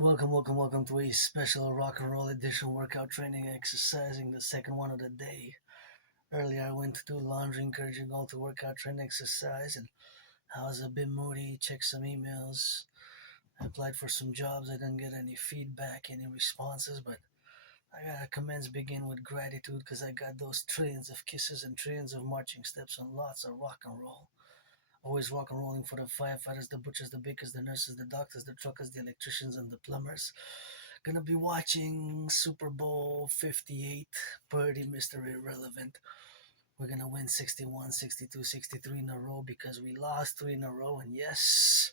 Welcome to a special rock and roll edition workout training exercising, the second one of the day. Earlier I went to do laundry, encouraging all to workout training exercise, and I was a bit moody, checked some emails, I applied for some jobs, I didn't get any feedback, any responses, but I gotta commence begin with gratitude because I got those trillions of kisses and trillions of marching steps and lots of rock and roll. Always rock and rolling for the firefighters, the butchers, the bakers, the nurses, the doctors, the truckers, the electricians, and the plumbers. Gonna be watching Super Bowl 58, Purdy, Mr. Irrelevant. We're gonna win 61, 62, 63 in a row because we lost three in a row. And yes,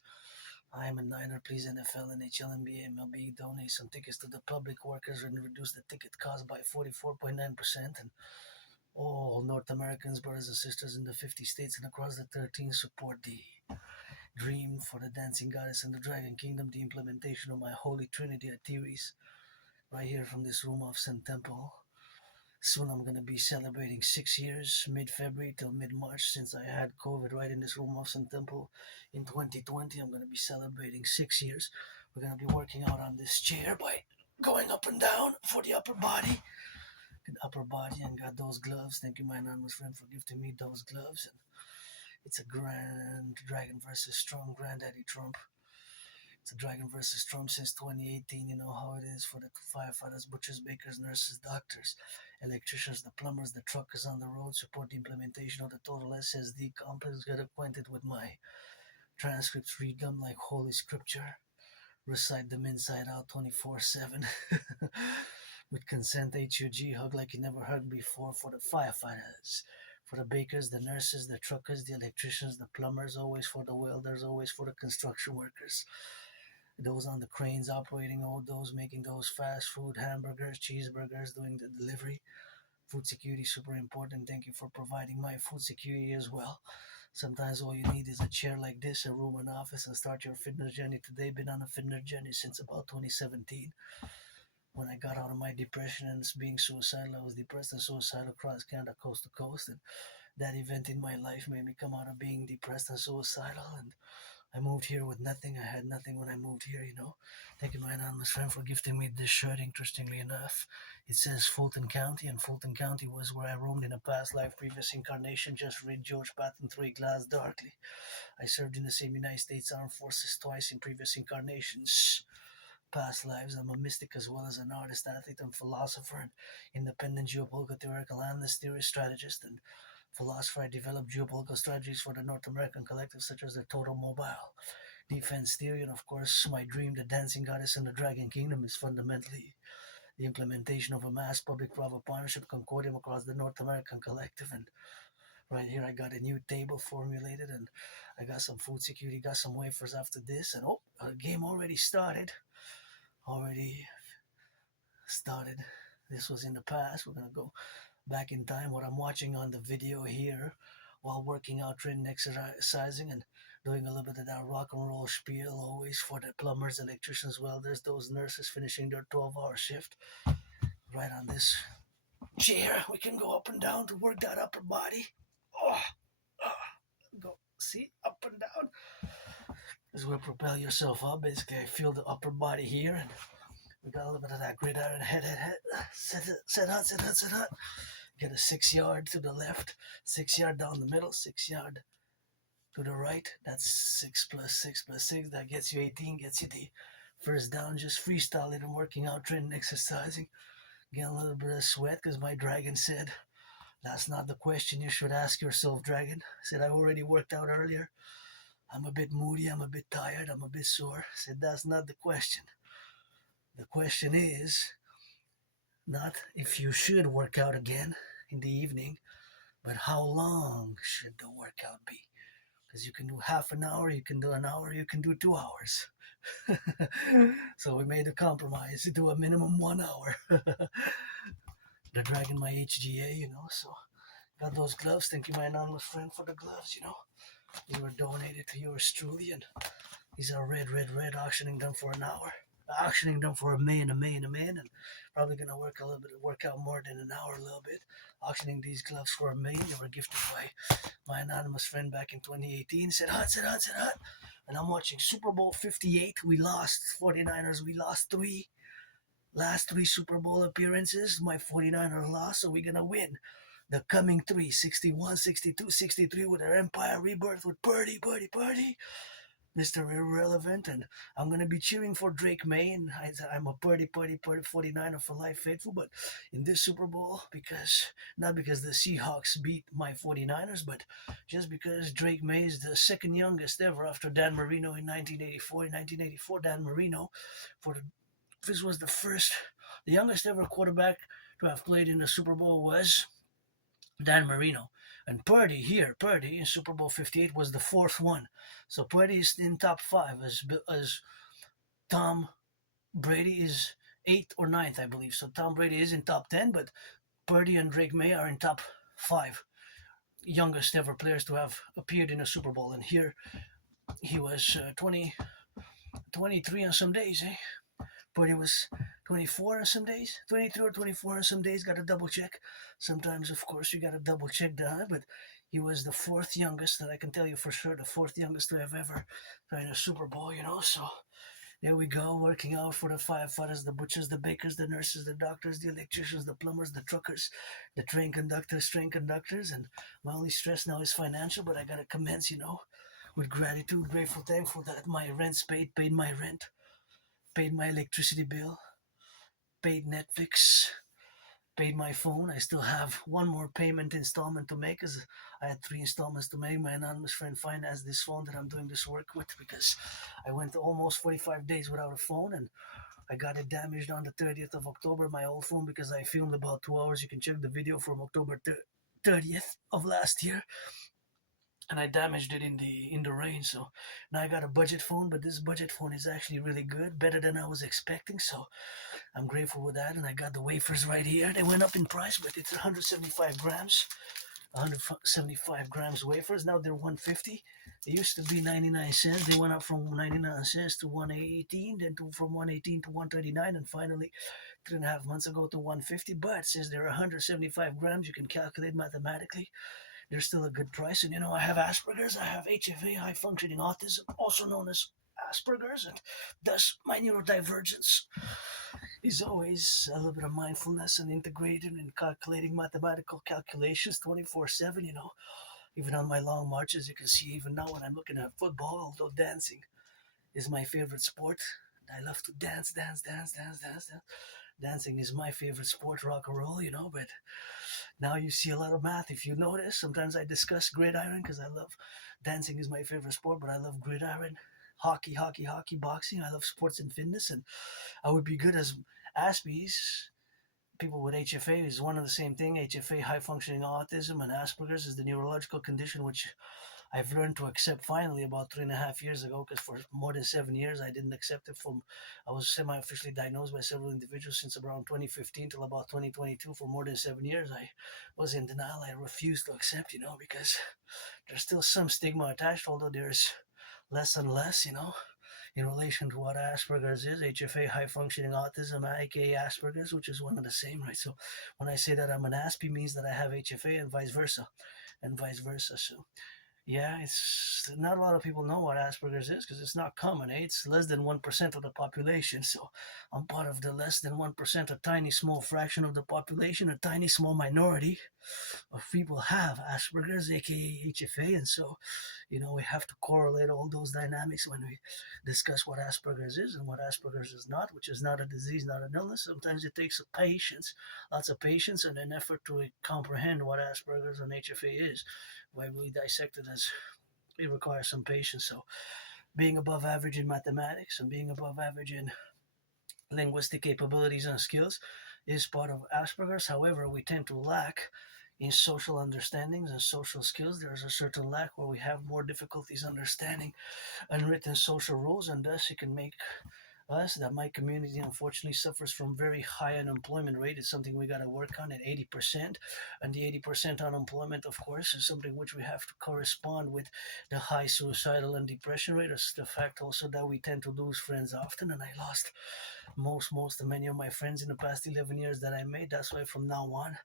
I am a Niner. Please, NFL, NHL, NBA, MLB, donate some tickets to the public workers and reduce the ticket cost by 44.9%. And all North Americans, brothers and sisters in the 50 states and across the 13 support the dream for the dancing goddess and the dragon kingdom, the implementation of my holy trinity at theories, right here from this room of Sun Temple. Soon I'm going to be celebrating 6 years, mid-February till mid-March, since I had COVID right in this room of Sun Temple in 2020. I'm going to be celebrating 6 years. We're going to be working out on this chair by going up and down for the upper body. And got those gloves. Thank you, my anonymous friend, for gifting me those gloves. And it's a grand dragon versus strong granddaddy Trump. It's a dragon versus Trump since 2018. You know how it is for the firefighters, butchers, bakers, nurses, doctors, electricians, the plumbers, the truckers on the road. Support the implementation of the total SSD complex. Get acquainted with my transcripts. Read them like holy scripture. Recite them inside out 24/7. With consent, HUG, hug like you never hugged before for the firefighters, for the bakers, the nurses, the truckers, the electricians, the plumbers, always for the welders, always for the construction workers, those on the cranes operating, all those making those fast food, hamburgers, cheeseburgers, doing the delivery. Food security, super important. Thank you for providing my food security as well. Sometimes all you need is a chair like this, a room, an office, and start your fitness journey today. Been on a fitness journey since about 2017. When I got out of my depression and being suicidal, I was depressed and suicidal across Canada, coast to coast. And that event in my life made me come out of being depressed and suicidal. And I moved here with nothing. I had nothing when I moved here. Thank you, my anonymous friend, for gifting me this shirt, interestingly enough. It says Fulton County, and Fulton County was where I roamed in a past life, previous incarnation. Just read George Patton 3 Glass Darkly. I served in the same United States Armed Forces twice in previous incarnations. Past lives. I'm a mystic as well as an artist, athlete, and philosopher, and independent geopolitical theoretical analyst, theorist, strategist, and philosopher. I developed geopolitical strategies for the North American Collectif, such as the total mobile defense theory, and of course, my dream, the dancing goddess and the dragon kingdom, is fundamentally the implementation of a mass public-private partnership concordium across the North American Collectif. And right here, I got a new table formulated, and I got some food security, got some wafers after this, and a game already started. This was in the past. We're going to go back in time. What I'm watching on the video here while working out, training, exercising, and doing a little bit of that rock and roll spiel, always for the plumbers, electricians, welders, those nurses finishing their 12-hour shift. Right on this chair, we can go up and down to work that upper body. Go, see, up and down. This is where propel yourself up. Basically, I feel the upper body here, and we got a little bit of that gridiron head. Set hot. Get a 6 yard to the left, 6 yard down the middle, 6 yard to the right. That's 6 plus 6 plus 6. That gets you 18, gets you the first down. Just freestyle it and working out, training, exercising. Getting a little bit of sweat because my dragon said, that's not the question you should ask yourself, dragon. I said, I already worked out earlier. I'm a bit moody, I'm a bit tired, I'm a bit sore. I said, that's not the question. The question is not if you should work out again in the evening, but how long should the workout be? Because you can do half an hour, you can do an hour, you can do 2 hours. So we made a compromise to do a minimum 1 hour. The dragon, my HGA, so got those gloves. Thank you, my anonymous friend, for the gloves, They were donated to yours truly, and these are red, auctioning them for an hour. Auctioning them for a man, and probably going to work out more than an hour a little bit. Auctioning these gloves for a million. They were gifted by my anonymous friend back in 2018. Said hot. and I'm watching Super Bowl 58. We lost 49ers. We lost last three Super Bowl appearances. My 49ers lost, so we're going to win the coming three, 61, 62, 63, with our empire rebirth with Purdy, Mr. Irrelevant, and I'm gonna be cheering for Drake May, and I'm a Purdy 49er for life faithful, but in this Super Bowl, because not because the Seahawks beat my 49ers, but just because Drake May is the second youngest ever after Dan Marino in 1984. In 1984, Dan Marino, this was the youngest ever quarterback to have played in the Super Bowl was Dan Marino. And Purdy in Super Bowl 58 was the fourth one. So Purdy is in top five as Tom Brady is eighth or ninth, I believe. So Tom Brady is in top 10, but Purdy and Drake May are in top five youngest ever players to have appeared in a Super Bowl. And here he was 23 on some days, eh? But it was 24 on some days, 23 or 24 on some days. Got to double check. Sometimes, of course, you got to double check that. But he was the fourth youngest, that I can tell you for sure, the fourth youngest to have ever played a Super Bowl, So there we go, working out for the firefighters, the butchers, the bakers, the nurses, the doctors, the electricians, the plumbers, the truckers, the train conductors. And my only stress now is financial, but I got to commence, with gratitude, grateful, thankful that my rent's paid my rent, paid my electricity bill, paid Netflix, paid my phone. I still have one more payment installment to make, as I had three installments to make. My anonymous friend financed this phone that I'm doing this work with, because I went almost 45 days without a phone, and I got it damaged on the 30th of October, my old phone, because I filmed about 2 hours. You can check the video from October 30th of last year. And I damaged it in the rain. So now I got a budget phone, but this budget phone is actually really good, better than I was expecting. So I'm grateful with that. And I got the wafers right here. They went up in price, but it's 175 grams. 175 grams wafers. Now they're 150. They used to be 99 cents. They went up from 99 cents to 118, then from 118 to 139, and finally 3.5 months ago to 150. But since they're 175 grams, you can calculate mathematically they're still a good price. And I have Asperger's, I have HFA, high functioning autism, also known as Asperger's, and thus my neurodivergence is always a little bit of mindfulness and integrated and calculating mathematical calculations 24/7. Even on my long marches, you can see even now when I'm looking at football, although dancing is my favorite sport. I love to dance. Dancing is my favorite sport, rock and roll, but now you see a lot of math. If you notice, sometimes I discuss gridiron because I love dancing is my favorite sport, but I love gridiron, hockey, boxing. I love sports and fitness, and I would be good as Aspies. People with HFA is one of the same thing. HFA, high functioning autism, and Asperger's is the neurological condition which I've learned to accept finally about 3.5 years ago, because for more than 7 years I didn't accept it. I was semi-officially diagnosed by several individuals since around 2015 till about 2022. For more than 7 years I was in denial. I refused to accept, because there's still some stigma attached, although there's less and less, in relation to what Asperger's is. HFA, high functioning autism, aka Asperger's, which is one and the same, right? So when I say that I'm an Aspie, means that I have HFA and vice versa. So yeah, it's not a lot of people know what Asperger's is because it's not common. It's less than 1% of the population. So I'm part of the less than 1%, a tiny small fraction of the population, a tiny small minority of people have Asperger's, aka HFA. And so, we have to correlate all those dynamics when we discuss what Asperger's is and what Asperger's is not, which is not a disease, not an illness. Sometimes it takes patience, lots of patience, and an effort to comprehend what Asperger's and HFA is. Why we dissect it, as it requires some patience. So being above average in mathematics and being above average in linguistic capabilities and skills is part of Asperger's. However, we tend to lack in social understandings and social skills. There's a certain lack where we have more difficulties understanding unwritten social rules, and thus it can make us that my community unfortunately suffers from very high unemployment rate. It's something we got to work on at 80%. And the 80% unemployment, of course, is something which we have to correspond with the high suicidal and depression rate. It's the fact also that we tend to lose friends often. And I lost many of my friends in the past 11 years that I made. That's why from now on,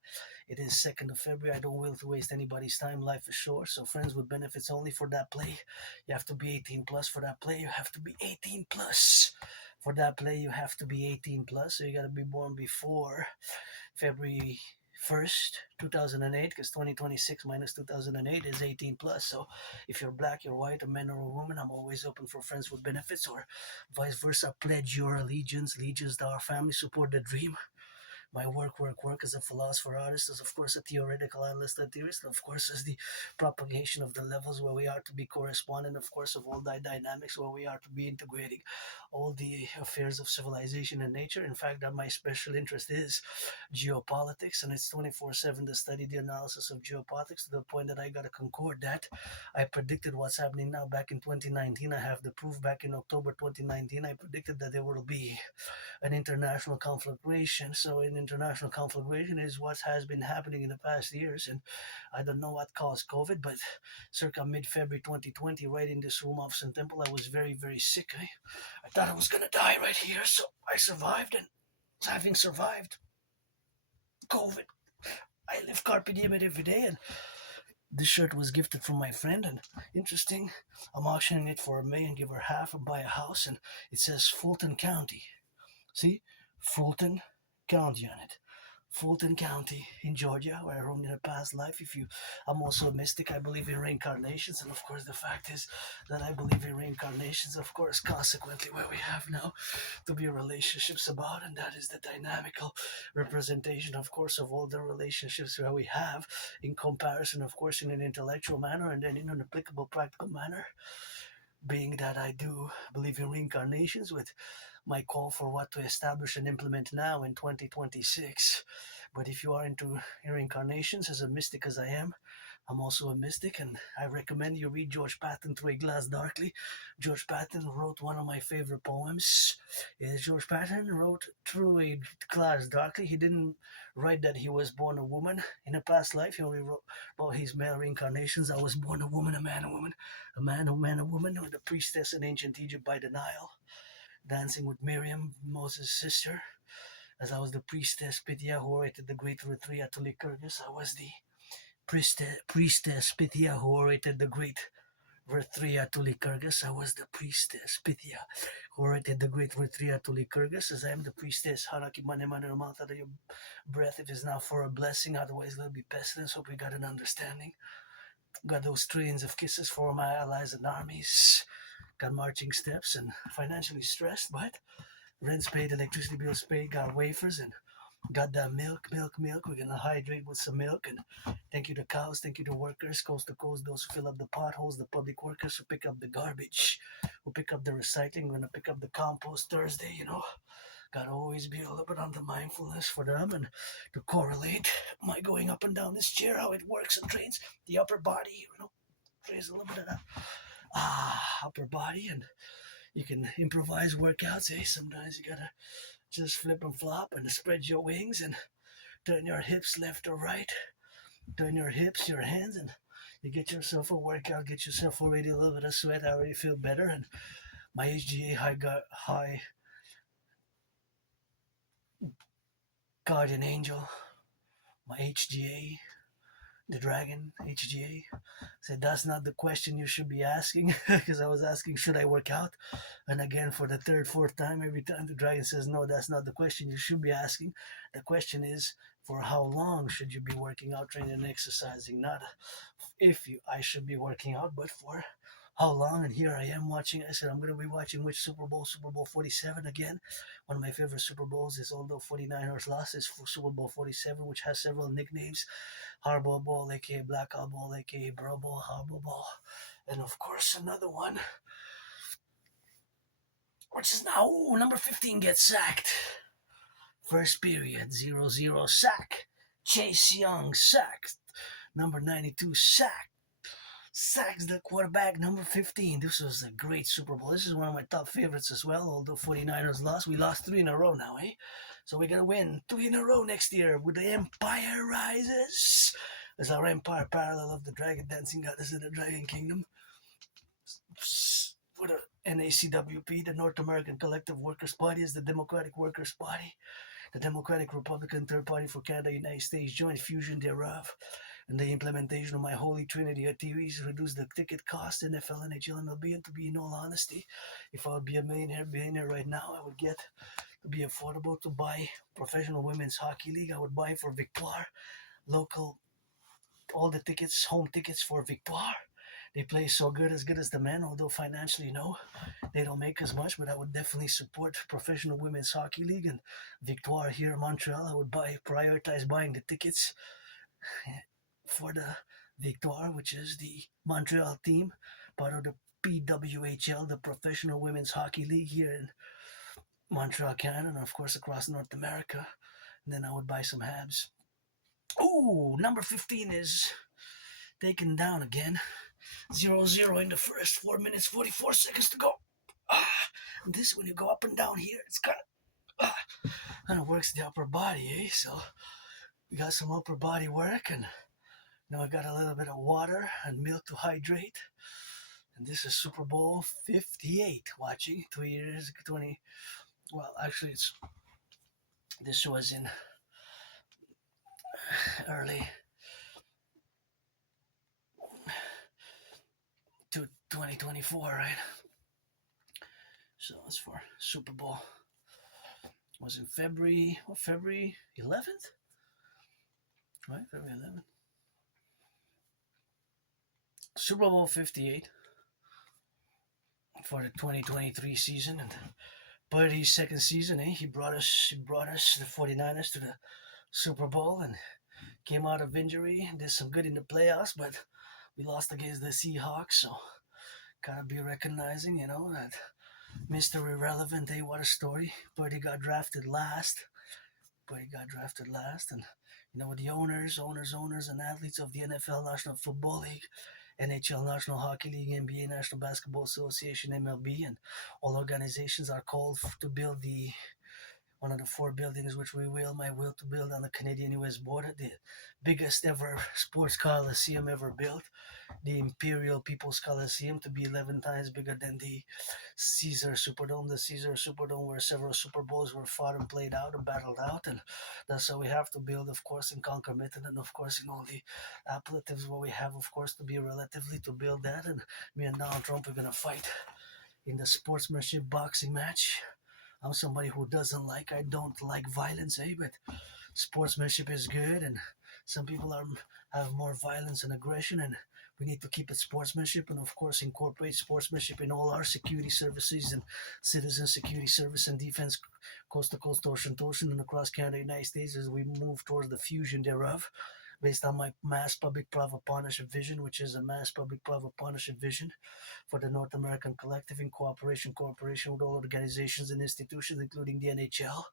it is 2nd of February. I don't will to waste anybody's time. Life is short. So friends with benefits only for that play. You have to be 18 plus for that play. You have to be 18 plus. For that play, you have to be 18 plus. So you got to be born before February 1st, 2008, because 2026 minus 2008 is 18 plus. So if you're black, you're white, a man or a woman, I'm always open for friends with benefits, or vice versa. Pledge your allegiance to our family, support the dream. My work as a philosopher artist is, of course, a theoretical analyst and theorist, and of course, is the propagation of the levels where we are to be correspondent, of course, of all the dynamics where we are to be integrating all the affairs of civilization and nature. In fact, that my special interest is geopolitics, and it's 24/7 to study the analysis of geopolitics to the point that I got to concord that I predicted what's happening now back in 2019. I have the proof back in October 2019. I predicted that there will be an international conflagration. So an international conflagration is what has been happening in the past years. And I don't know what caused COVID, but circa mid-February 2020, right in this room of St. Temple, I was very, very sick. I thought I was going to die right here. So I survived, and having survived COVID, I live carpe diem every day. And this shirt was gifted from my friend, and interesting, I'm auctioning it for May and give her half and buy a house. And it says Fulton County. See, Fulton County on it. Fulton County in Georgia, where I roamed in a past life. I'm also a mystic. I believe in reincarnations, and of course, the fact is that I believe in reincarnations. Of course, consequently, where we have now to be relationships about, and that is the dynamical representation, of course, of all the relationships where we have, in comparison, of course, in an intellectual manner, and then in an applicable, practical manner. Being that I do believe in reincarnations, with my call for what to establish and implement now in 2026. But if you are into reincarnations, as a mystic as I am, I'm also a mystic, and I recommend you read George Patton, Through a Glass Darkly. George Patton wrote one of my favorite poems. George Patton wrote Through a Glass Darkly. He didn't write that he was born a woman in a past life. He only wrote about his male reincarnations. I was born a woman, a man, a woman, a man, a man, a woman, with a priestess in ancient Egypt by the Nile, dancing with Miriam, Moses' sister. As I was the priestess Pythia who orated the great Retria to Lycurgus, I was the priestess Pythia who orated the great Retria to Lycurgus. I was the priestess Pythia who orated the great Retria to Lycurgus, as I am the priestess Haraki Manemane, your mouth out of your breath if it's not for a blessing, otherwise there'll be pestilence. Hope we got an understanding. Got those trillions of kisses for my allies and armies. Got marching steps and financially stressed, but rent's paid, electricity bills paid, got wafers, and got that milk. We're gonna hydrate with some milk, and thank you to cows, thank you to workers, coast to coast, those who fill up the potholes, the public workers who pick up the garbage, who pick up the recycling. We're gonna pick up the compost Thursday. Gotta always be a little bit on the mindfulness for them, and to correlate my going up and down this chair, how it works and trains the upper body, trains a little bit of that upper body, and you can improvise workouts. Sometimes you gotta just flip and flop and spread your wings and turn your hips left or right, turn your hips, your hands, and you get yourself a workout, get yourself already a little bit of sweat. I already feel better, and my HGA high guardian angel, my HGA, the dragon HGA, said that's not the question you should be asking, because I was asking, should I work out? And again, for the third, fourth time, every time the dragon says, no, that's not the question you should be asking. The question is, for how long should you be working out, training, and exercising? Not I should be working out, but for how long. And here I am watching. I said I'm going to be watching which Super Bowl 47 again. One of my favorite Super Bowls is, although 49ers lost, is for Super Bowl 47, which has several nicknames. Hardball Ball, aka Blackout Ball, aka Bro Ball, Hardball Ball, and of course another one, which is now number 15 gets sacked. First period, 0-0 sack. Chase Young sacked. Number 92 sacked. sacks the quarterback number 15. This was a great Super Bowl. This is one of my top favorites as well, although 49ers lost. We lost three in a row now, eh? So we're going to win three in a row next year with the Empire Rises. As our empire parallel of the dragon dancing goddess of the Dragon Kingdom. For the N.A.C.W.P, the North American Collective Workers' Party, is the Democratic Workers' Party, the Democratic Republican Third Party for Canada, United States, joint fusion thereof, and the implementation of my holy trinity of theories reduce the ticket cost, NFL, NHL, MLB, and to be in all honesty, if I would be a billionaire right now, I would get to be affordable to buy professional women's hockey league. I would buy for Victoire, local, all the tickets, home tickets for Victoire. They play so good as the men, although financially, no, they don't make as much. But I would definitely support professional women's hockey league and Victoire here in Montreal. I would prioritize buying the tickets for the Victoire, which is the Montreal team, part of the PWHL, the Professional Women's Hockey League here in Montreal, Canada, and of course across North America. And then I would buy some Habs. Oh, number 15 is taken down again. 0-0 in the first 4 minutes, 44 seconds to go. This, when you go up and down here, it's kind of works the upper body, eh? So we got some upper body work, and now I got a little bit of water and milk to hydrate. And this is Super Bowl 58. Watching 2 years, 20. Well, actually, this was in early to 2024, right? So it's for Super Bowl. It was in February 11th? Right, February 11th. Super Bowl 58 for the 2023 season, and Birdie's second season, eh? He brought us the 49ers to the Super Bowl and came out of injury, did some good in the playoffs, but we lost against the Seahawks, so gotta be recognizing, that Mr. Irrelevant, eh? What a story. Birdie got drafted last. And the owners and athletes of the NFL, National Football League, NHL, National Hockey League, NBA, National Basketball Association, MLB, and all organizations are called to build one of the four buildings which my will to build on the Canadian-US border, the biggest ever sports coliseum ever built, the Imperial People's Coliseum, to be 11 times bigger than the Caesar Superdome. The Caesar Superdome, where several Super Bowls were fought and played out and battled out, and that's how we have to build, of course, in concomitant, and of course in all the appellatives where we have, of course, to be relatively to build that. And me and Donald Trump are gonna fight in the sportsmanship boxing match. I'm somebody who I don't like violence, but sportsmanship is good, and some people have more violence and aggression, and we need to keep it sportsmanship, and of course incorporate sportsmanship in all our security services and citizen security service and defense, coast to coast, ocean to ocean, and across Canada, United States, as we move towards the fusion thereof, based on my mass public-private partnership vision, which is a mass public-private partnership vision for the North American Collective in cooperation with all organizations and institutions, including the NHL,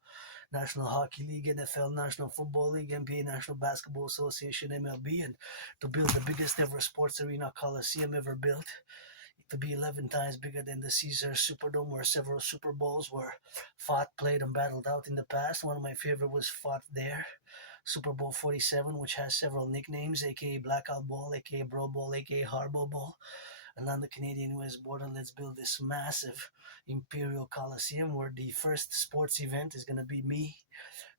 National Hockey League, NFL, National Football League, NBA, National Basketball Association, MLB, and to build the biggest ever sports arena coliseum ever built, to be 11 times bigger than the Caesar Superdome, where several Super Bowls were fought, played, and battled out in the past. One of my favorite was fought there. Super Bowl 47, which has several nicknames, aka Blackout Ball, aka Bro Ball, aka Harbaugh Ball. And on the Canadian-US border, let's build this massive Imperial Coliseum, where the first sports event is going to be me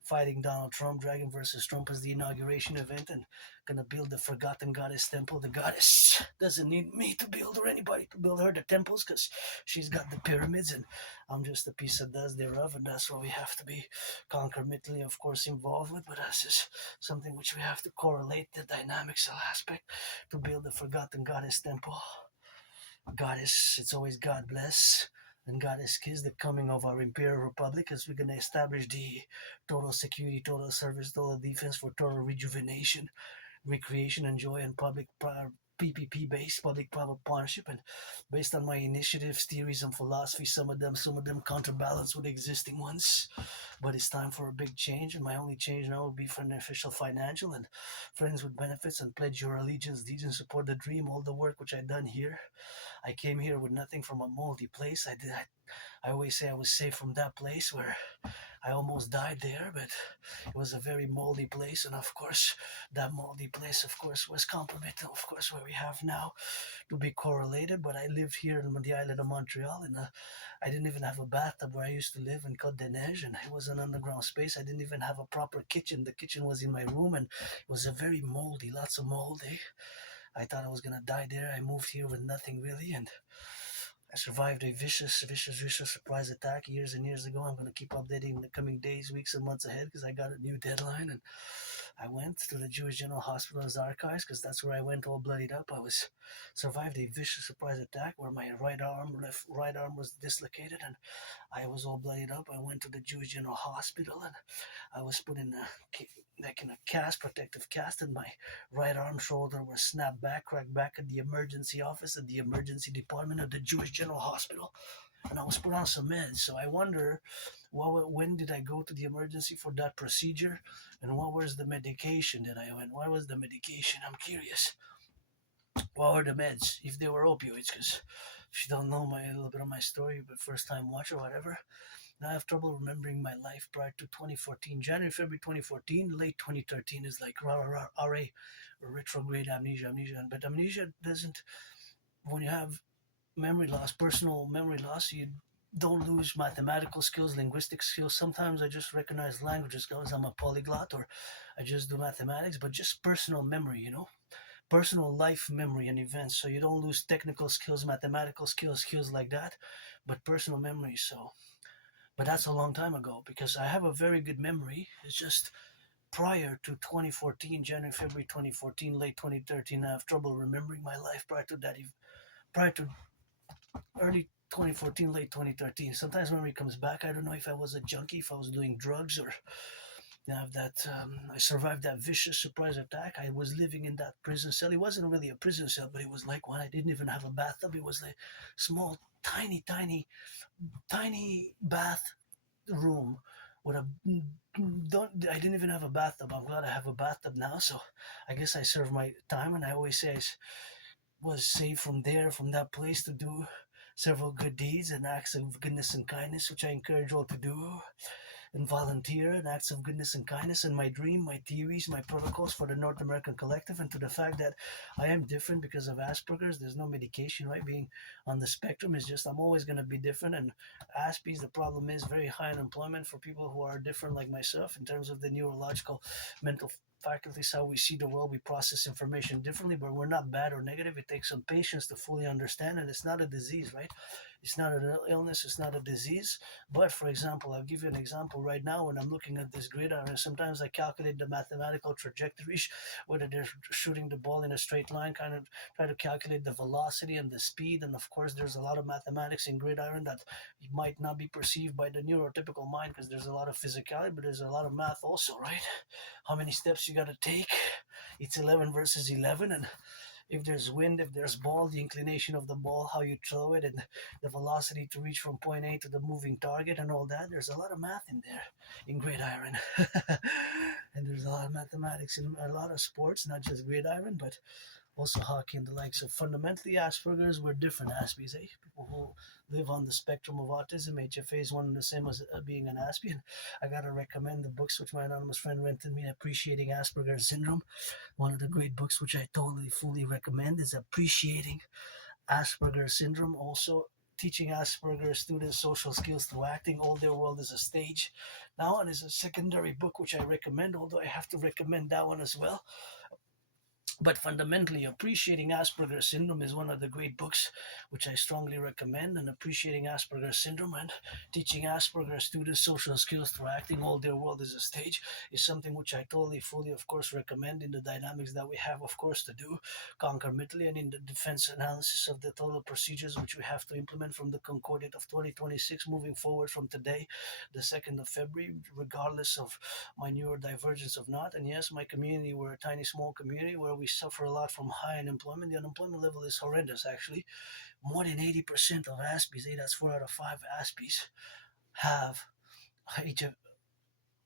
fighting Donald Trump, Dragon versus Trump, as the inauguration event, and gonna build the Forgotten Goddess Temple. The goddess doesn't need me to build, or anybody to build her the temples, because she's got the pyramids, and I'm just a piece of dust thereof, and that's what we have to be concomitantly, of course, involved with. But that's just something which we have to correlate the dynamics aspect to build the Forgotten Goddess Temple. Goddess, it's always God bless. And Goddess Kiss, the coming of our Imperial Republic, as we're going to establish the total security, total service, total defense for total rejuvenation, recreation, and joy, and PPP based, public-private partnership, and based on my initiatives, theories, and philosophy, some of them counterbalance with existing ones. But it's time for a big change, and my only change now will be for an official financial and friends with benefits and pledge your allegiance, deeds, and support the dream, all the work which I done here. I came here with nothing from a moldy place. I always say I was safe from that place where I almost died there, but it was a very moldy place, and of course, that moldy place, of course, was complemented, of course, where we have now to be correlated. But I lived here on the island of Montreal, and I didn't even have a bathtub where I used to live in Côte des Neiges, and it was an underground space. I didn't even have a proper kitchen. The kitchen was in my room, and it was a very moldy, lots of mold. Eh? I thought I was gonna die there. I moved here with nothing really, and I survived a vicious surprise attack years and years ago. I'm going to keep updating in the coming days, weeks, and months ahead because I got a new deadline. And I went to the Jewish General Hospital's archives because that's where I went all bloodied up. I was survived a vicious surprise attack where my left right arm was dislocated and I was all bloodied up. I went to the Jewish General Hospital and I was put in a cast, protective cast, and my right arm shoulder was snapped back, cracked back at the emergency office at the emergency department of the Jewish General Hospital. And I was put on some meds. So I wonder, when did I go to the emergency for that procedure? And what was the medication that I went? What was the medication? I'm curious. What were the meds? If they were opioids, because if you don't know a little bit of my story, but first time watcher or whatever, now I have trouble remembering my life prior to 2014. January, February 2014, late 2013 is like RA, retrograde amnesia. But amnesia doesn't, when you have memory loss, personal memory loss, you don't lose mathematical skills, linguistic skills. Sometimes I just recognize languages because I'm a polyglot or I just do mathematics, but just personal memory, personal life memory and events. So you don't lose technical skills, mathematical skills like that, but personal memory. So, but that's a long time ago because I have a very good memory. It's just prior to 2014, January, February 2014, late 2013, I have trouble remembering my life prior to that, prior to early 2014, late 2013. Sometimes memory comes back. I don't know if I was a junkie, if I was doing drugs, or have that. I survived that vicious surprise attack. I was living in that prison cell. It wasn't really a prison cell, but it was like one. I didn't even have a bathtub. It was like small, tiny bath room with a don't. I didn't even have a bathtub. I'm glad I have a bathtub now. So I guess I served my time, and I always say I was saved from there, from that place, to do several good deeds and acts of goodness and kindness, which I encourage all to do and volunteer and acts of goodness and kindness, and my dream, my theories, my protocols for the North American Collective, and to the fact that I am different because of Asperger's. There's no medication, right? Being on the spectrum is just, I'm always going to be different. And Aspiesque, the problem is very high unemployment for people who are different like myself in terms of the neurological mental faculties, how we see the world. We process information differently, but we're not bad or negative. It takes some patience to fully understand, and it's not a disease, right? It's not an illness, it's not a disease. But for example, I'll give you an example right now. When I'm looking at this gridiron, sometimes I calculate the mathematical trajectories, whether they're shooting the ball in a straight line, kind of try to calculate the velocity and the speed. And of course, there's a lot of mathematics in gridiron that might not be perceived by the neurotypical mind because there's a lot of physicality, but there's a lot of math also, right? How many steps you got to take? It's 11 versus 11, and if there's wind, if there's ball, the inclination of the ball, how you throw it, and the velocity to reach from point A to the moving target and all that. There's a lot of math in there in gridiron. And there's a lot of mathematics in a lot of sports, not just gridiron, but also hockey and the like. So fundamentally, Asperger's, we're different Aspies, eh? People who live on the spectrum of autism, HFA is one and the same as being an Aspie. And I gotta recommend the books which my anonymous friend rented me, Appreciating Asperger's Syndrome. One of the great books which I totally, fully recommend is Appreciating Asperger's Syndrome. Also, Teaching Asperger's Students Social Skills Through Acting, All Their World is a Stage. That one is a secondary book which I recommend, although I have to recommend that one as well. But fundamentally, Appreciating Asperger's Syndrome is one of the great books which I strongly recommend. And Appreciating Asperger's Syndrome and Teaching Asperger's Students Social Skills Through Acting, All Their World is a Stage is something which I totally, fully, of course, recommend in the dynamics that we have, of course, to do concomitantly, and in the defense analysis of the total procedures which we have to implement from the Concordat of 2026 moving forward from today, the 2nd of February, regardless of my neurodivergence of not. And yes, my community, we're a tiny, small community where we suffer a lot from high unemployment. The unemployment level is horrendous, actually. More than 80% of Aspies, that's 4 out of 5 Aspies, have HIV,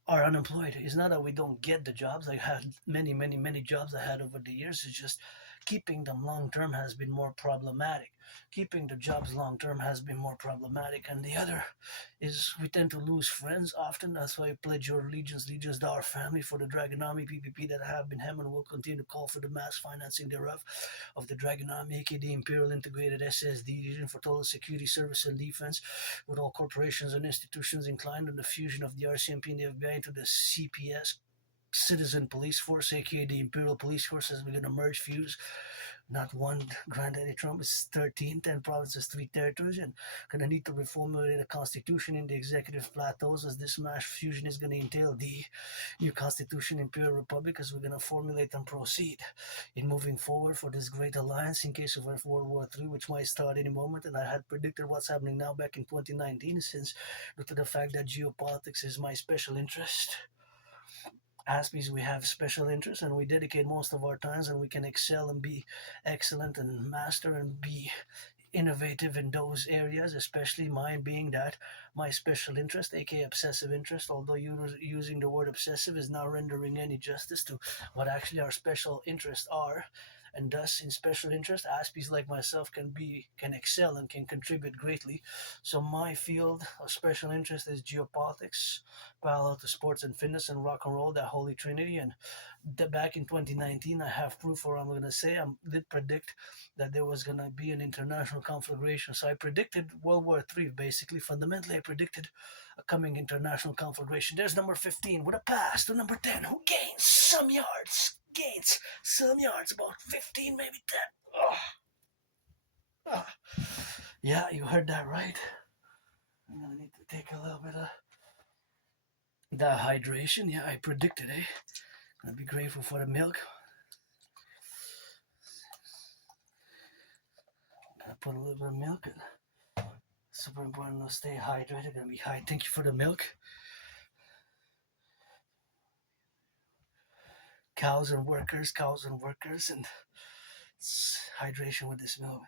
are unemployed. It's not that we don't get the jobs. I had many jobs I had over the years. It's just keeping them long term has been more problematic. Keeping the jobs long term has been more problematic. And the other is we tend to lose friends often. That's why I pledge your allegiance to our family for the Dragon Army PPP that have been hem and will continue to call for the mass financing thereof of the Dragon Army, aka the Imperial Integrated SSD Division for Total Security Service and Defense, with all corporations and institutions inclined on the fusion of the RCMP and the FBI into the CPS Citizen Police Force, aka the Imperial Police Force, as we're going to merge, fuse. Not one Granddaddy Trump, is 13, 10 provinces, 3 territories, and gonna need to reformulate a constitution in the executive plateaus, as this mass fusion is gonna entail the new constitution, Imperial Republic, as we're gonna formulate and proceed in moving forward for this great alliance in case of World War III, which might start any moment. And I had predicted what's happening now back in 2019, since due to the fact that geopolitics is my special interest. Aspies, we have special interests and we dedicate most of our times, and we can excel and be excellent and master and be innovative in those areas, especially mine being that my special interest, aka obsessive interest, although using the word obsessive is not rendering any justice to what actually our special interests are. And thus, in special interest, Aspies like myself can excel and can contribute greatly. So my field of special interest is geopolitics, parallel to sports and fitness and rock and roll, that holy trinity. And back in 2019, I have proof for what I'm going to say. I did predict that there was going to be an international conflagration. So I predicted World War III, basically. Fundamentally, I predicted a coming international conflagration. There's number 15 with a pass to number 10, who gains some yards. About 15, maybe 10. Oh. Oh. Yeah, you heard that right. I'm going to need to take a little bit of that hydration. Yeah, I predicted, eh? Gonna be grateful for the milk. Gotta put a little bit of milk in. Super important to stay hydrated. Gonna be high. Thank you for the milk. Cows and workers, and hydration with this milk.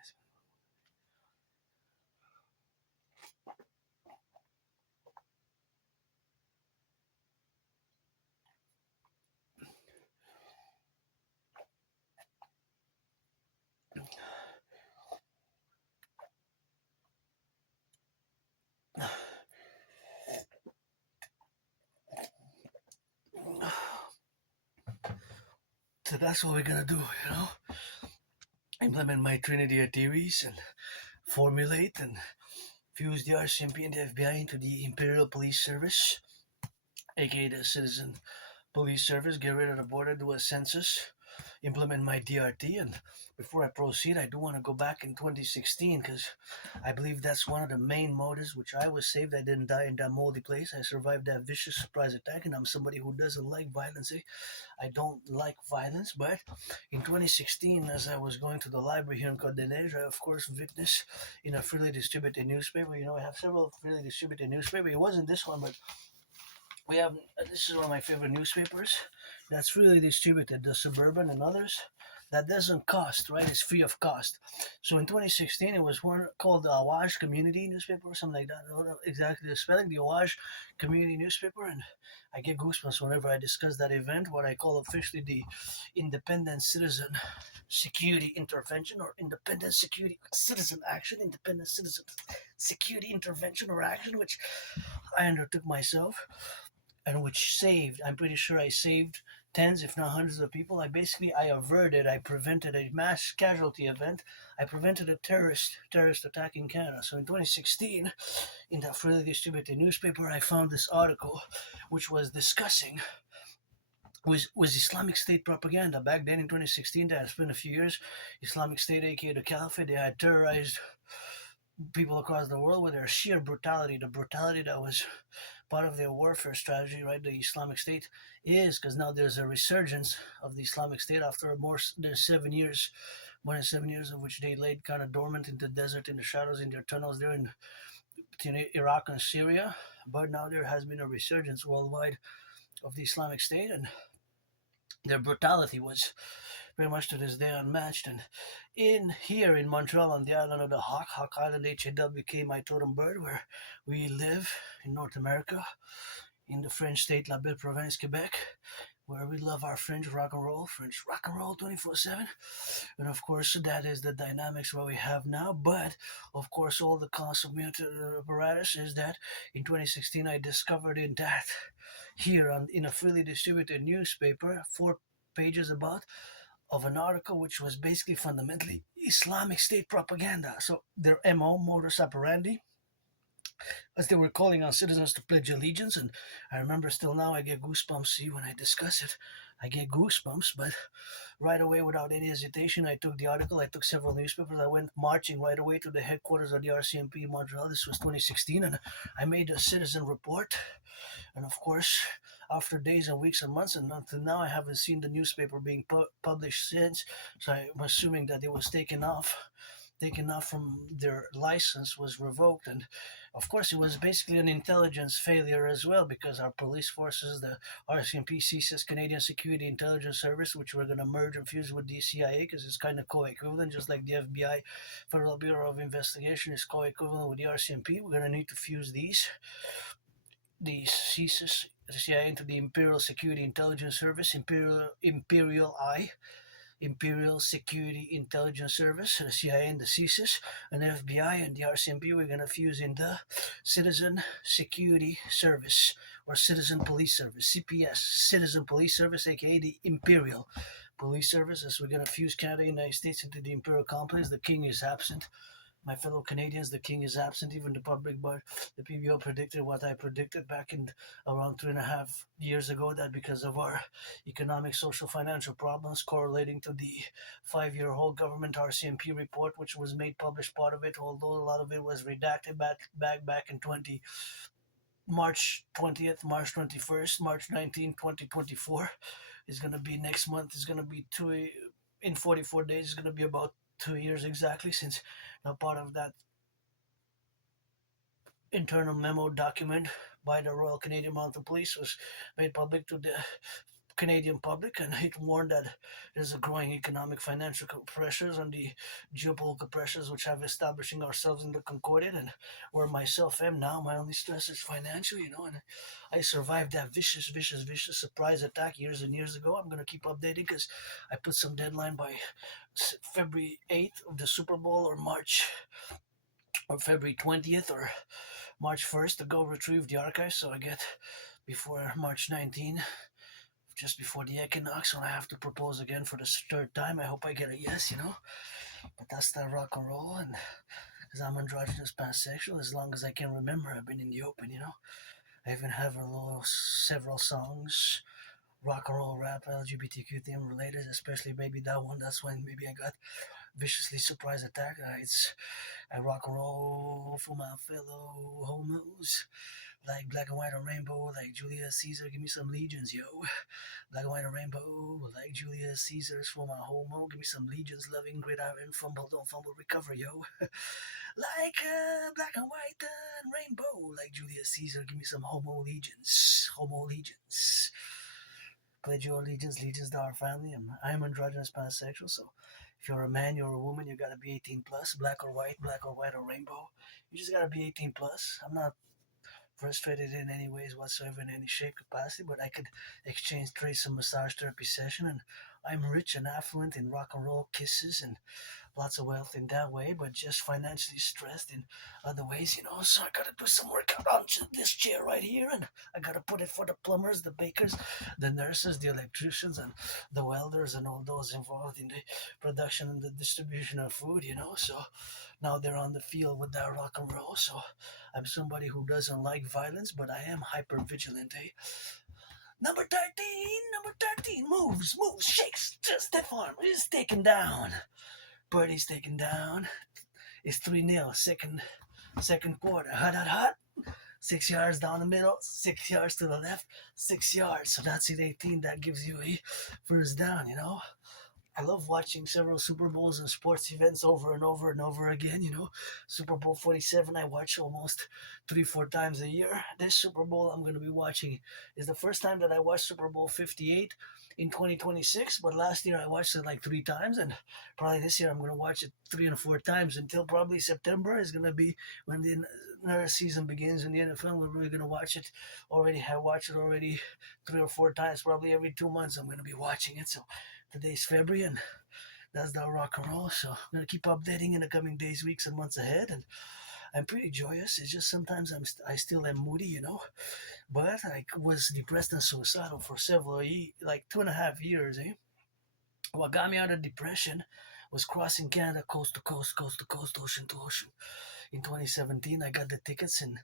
So that's what we're gonna do, implement my Trinity of theories and formulate and fuse the RCMP and the FBI into the Imperial Police Service, aka the Citizen Police Service, get rid of the border, do a census, implement my DRT. And before I proceed, I do want to go back in 2016, because I believe that's one of the main motives which I was saved. I didn't die in that moldy place. I survived that vicious surprise attack, and I'm somebody who doesn't like violence. I don't like violence, but in 2016, as I was going to the library here in Côte d'Ivoire, I of course witnessed in a freely distributed newspaper. I have several freely distributed newspapers. It wasn't this one, but we have, this is one of my favorite newspapers that's freely distributed, the Suburban and others. That doesn't cost, right? It's free of cost. So in 2016, it was one called the Awash Community Newspaper or something like that. I don't know exactly the spelling, the Awash Community Newspaper. And I get goosebumps whenever I discuss that event, what I call officially the Independent Citizen Security Intervention, or Independent Security Citizen Action, Independent Citizen Security Intervention or Action, which I undertook myself, and which saved, I'm pretty sure I saved tens, if not hundreds of people. I prevented a mass casualty event. I prevented a terrorist attack in Canada. So in 2016, in that freely distributed newspaper, I found this article which was discussing was Islamic State propaganda. Back then in 2016, that has been a few years, Islamic State, aka the Caliphate, they had terrorized people across the world with their sheer brutality, the brutality that was part of their warfare strategy, right? The Islamic State is, because now there's a resurgence of the Islamic State after more than 7 years, of which they laid kind of dormant in the desert, in the shadows, in their tunnels there in between Iraq and Syria. But now there has been a resurgence worldwide of the Islamic State, and Their brutality was very much to this day unmatched. And in here in Montreal, on the island of the Hawk Island, H.A.W.K, my totem bird, where we live in North America, in the French state La Belle Province, Quebec, where we love our French rock and roll 24/7. And of course, that is the dynamics what we have now. But of course, all the consummate apparatus is that in 2016 I discovered in that here in a freely distributed newspaper 4 pages about of an article which was basically fundamentally Islamic State propaganda. So their MO, modus operandi, as they were calling on citizens to pledge allegiance. And I remember still now, I get goosebumps. See, when I discuss it, I get goosebumps. But right away, without any hesitation, I took the article. I took several newspapers. I went marching right away to the headquarters of the RCMP in Montreal. This was 2016, and I made a citizen report. And of course, after days and weeks and months, and until now, I haven't seen the newspaper being published since. So I'm assuming that it was taken off from their license, was revoked. And of course it was basically an intelligence failure as well, because our police forces, the RCMP, CSIS, Canadian Security Intelligence Service, which we're going to merge and fuse with the CIA because it's kind of co-equivalent, just like the FBI, Federal Bureau of Investigation, is co-equivalent with the RCMP. We're going to need to fuse the CSIS, the CIA, into the Imperial Security Intelligence Service, Imperial Security Intelligence Service, the CIA and the CSIS, and the FBI and the RCMP. We're going to fuse in the Citizen Security Service, or Citizen Police Service, CPS, Citizen Police Service, aka the Imperial Police Service, as we're going to fuse Canada and the United States into the Imperial Complex. The King is absent. My fellow Canadians, the King is absent. Even the public, but the PBO predicted what I predicted back in around 3.5 years ago, that because of our economic, social, financial problems correlating to the 5-year whole government RCMP report, which was made published, part of it, although a lot of it was redacted back in March 20th, March 21st, March 19th, 2024 is going to be next month. Is going to be in 44 days. It's going to be about 2 years exactly since part of that internal memo document by the Royal Canadian Mounted Police was made public to the Canadian public, and it warned that there's a growing economic financial pressures and the geopolitical pressures which have establishing ourselves in the Concordat, and where myself am now, my only stress is financial, and I survived that vicious surprise attack years and years ago. I'm going to keep updating because I put some deadline by February 8th of the Super Bowl, or February 20th or March 1st to go retrieve the archives, so I get before March 19th, just before the equinox, when I have to propose again for the third time. I hope I get a yes, But that's that rock and roll, and because I'm androgynous pansexual, as long as I can remember, I've been in the open, I even have several songs, rock and roll, rap, LGBTQ theme related, especially maybe that one. That's when maybe I got viciously surprise attack. It's I rock and roll for my fellow homos, like black and white and rainbow, like Julius Caesar. Give me some legions, yo. Black and white and rainbow, like Julius Caesar's for my homo. Give me some legions, loving gridiron, fumble, don't fumble, recover, yo. Like black and white and rainbow, like Julius Caesar. Give me some homo legions, Pledge your allegiance to our family. I'm androgynous pansexual, so if you're a man, you're a woman, you gotta be 18 plus, black or white or rainbow. You just gotta be 18 plus. I'm not frustrated in any ways whatsoever, in any shape, capacity, but I could exchange traits and massage therapy session, and I'm rich and affluent in rock and roll kisses and lots of wealth in that way, but just financially stressed in other ways, So I gotta do some workout on this chair right here, and I gotta put it for the plumbers, the bakers, the nurses, the electricians, and the welders, and all those involved in the production and the distribution of food, So now they're on the field with that rock and roll. So I'm somebody who doesn't like violence, but I am hyper vigilant, eh? Number 13, moves, shakes, just stiff arm, is taken down. Birdie's taken down. It's 3-0. Second quarter. Hot. 6 yards down the middle, 6 yards to the left, 6 yards. So that's it, 18. That gives you a first down, I love watching several Super Bowls and sports events over and over and over again. Super Bowl 47, I watch almost 3, 4 times a year. This Super Bowl I'm going to be watching is the first time that I watched Super Bowl 58 in 2026, but last year I watched it like 3 times, and probably this year I'm going to watch it 3 and 4 times until probably September is going to be when the another season begins in the NFL. We're really going to watch it already. I watched it already 3 or 4 times, probably every 2 months. I'm going to be watching it. So today's February, and that's the rock and roll. So I'm gonna keep updating in the coming days, weeks, and months ahead. And I'm pretty joyous. It's just sometimes I still am moody. But I was depressed and suicidal for like 2.5 years. What got me out of depression was crossing Canada coast to coast, coast to coast, ocean to ocean. In 2017, I got the tickets in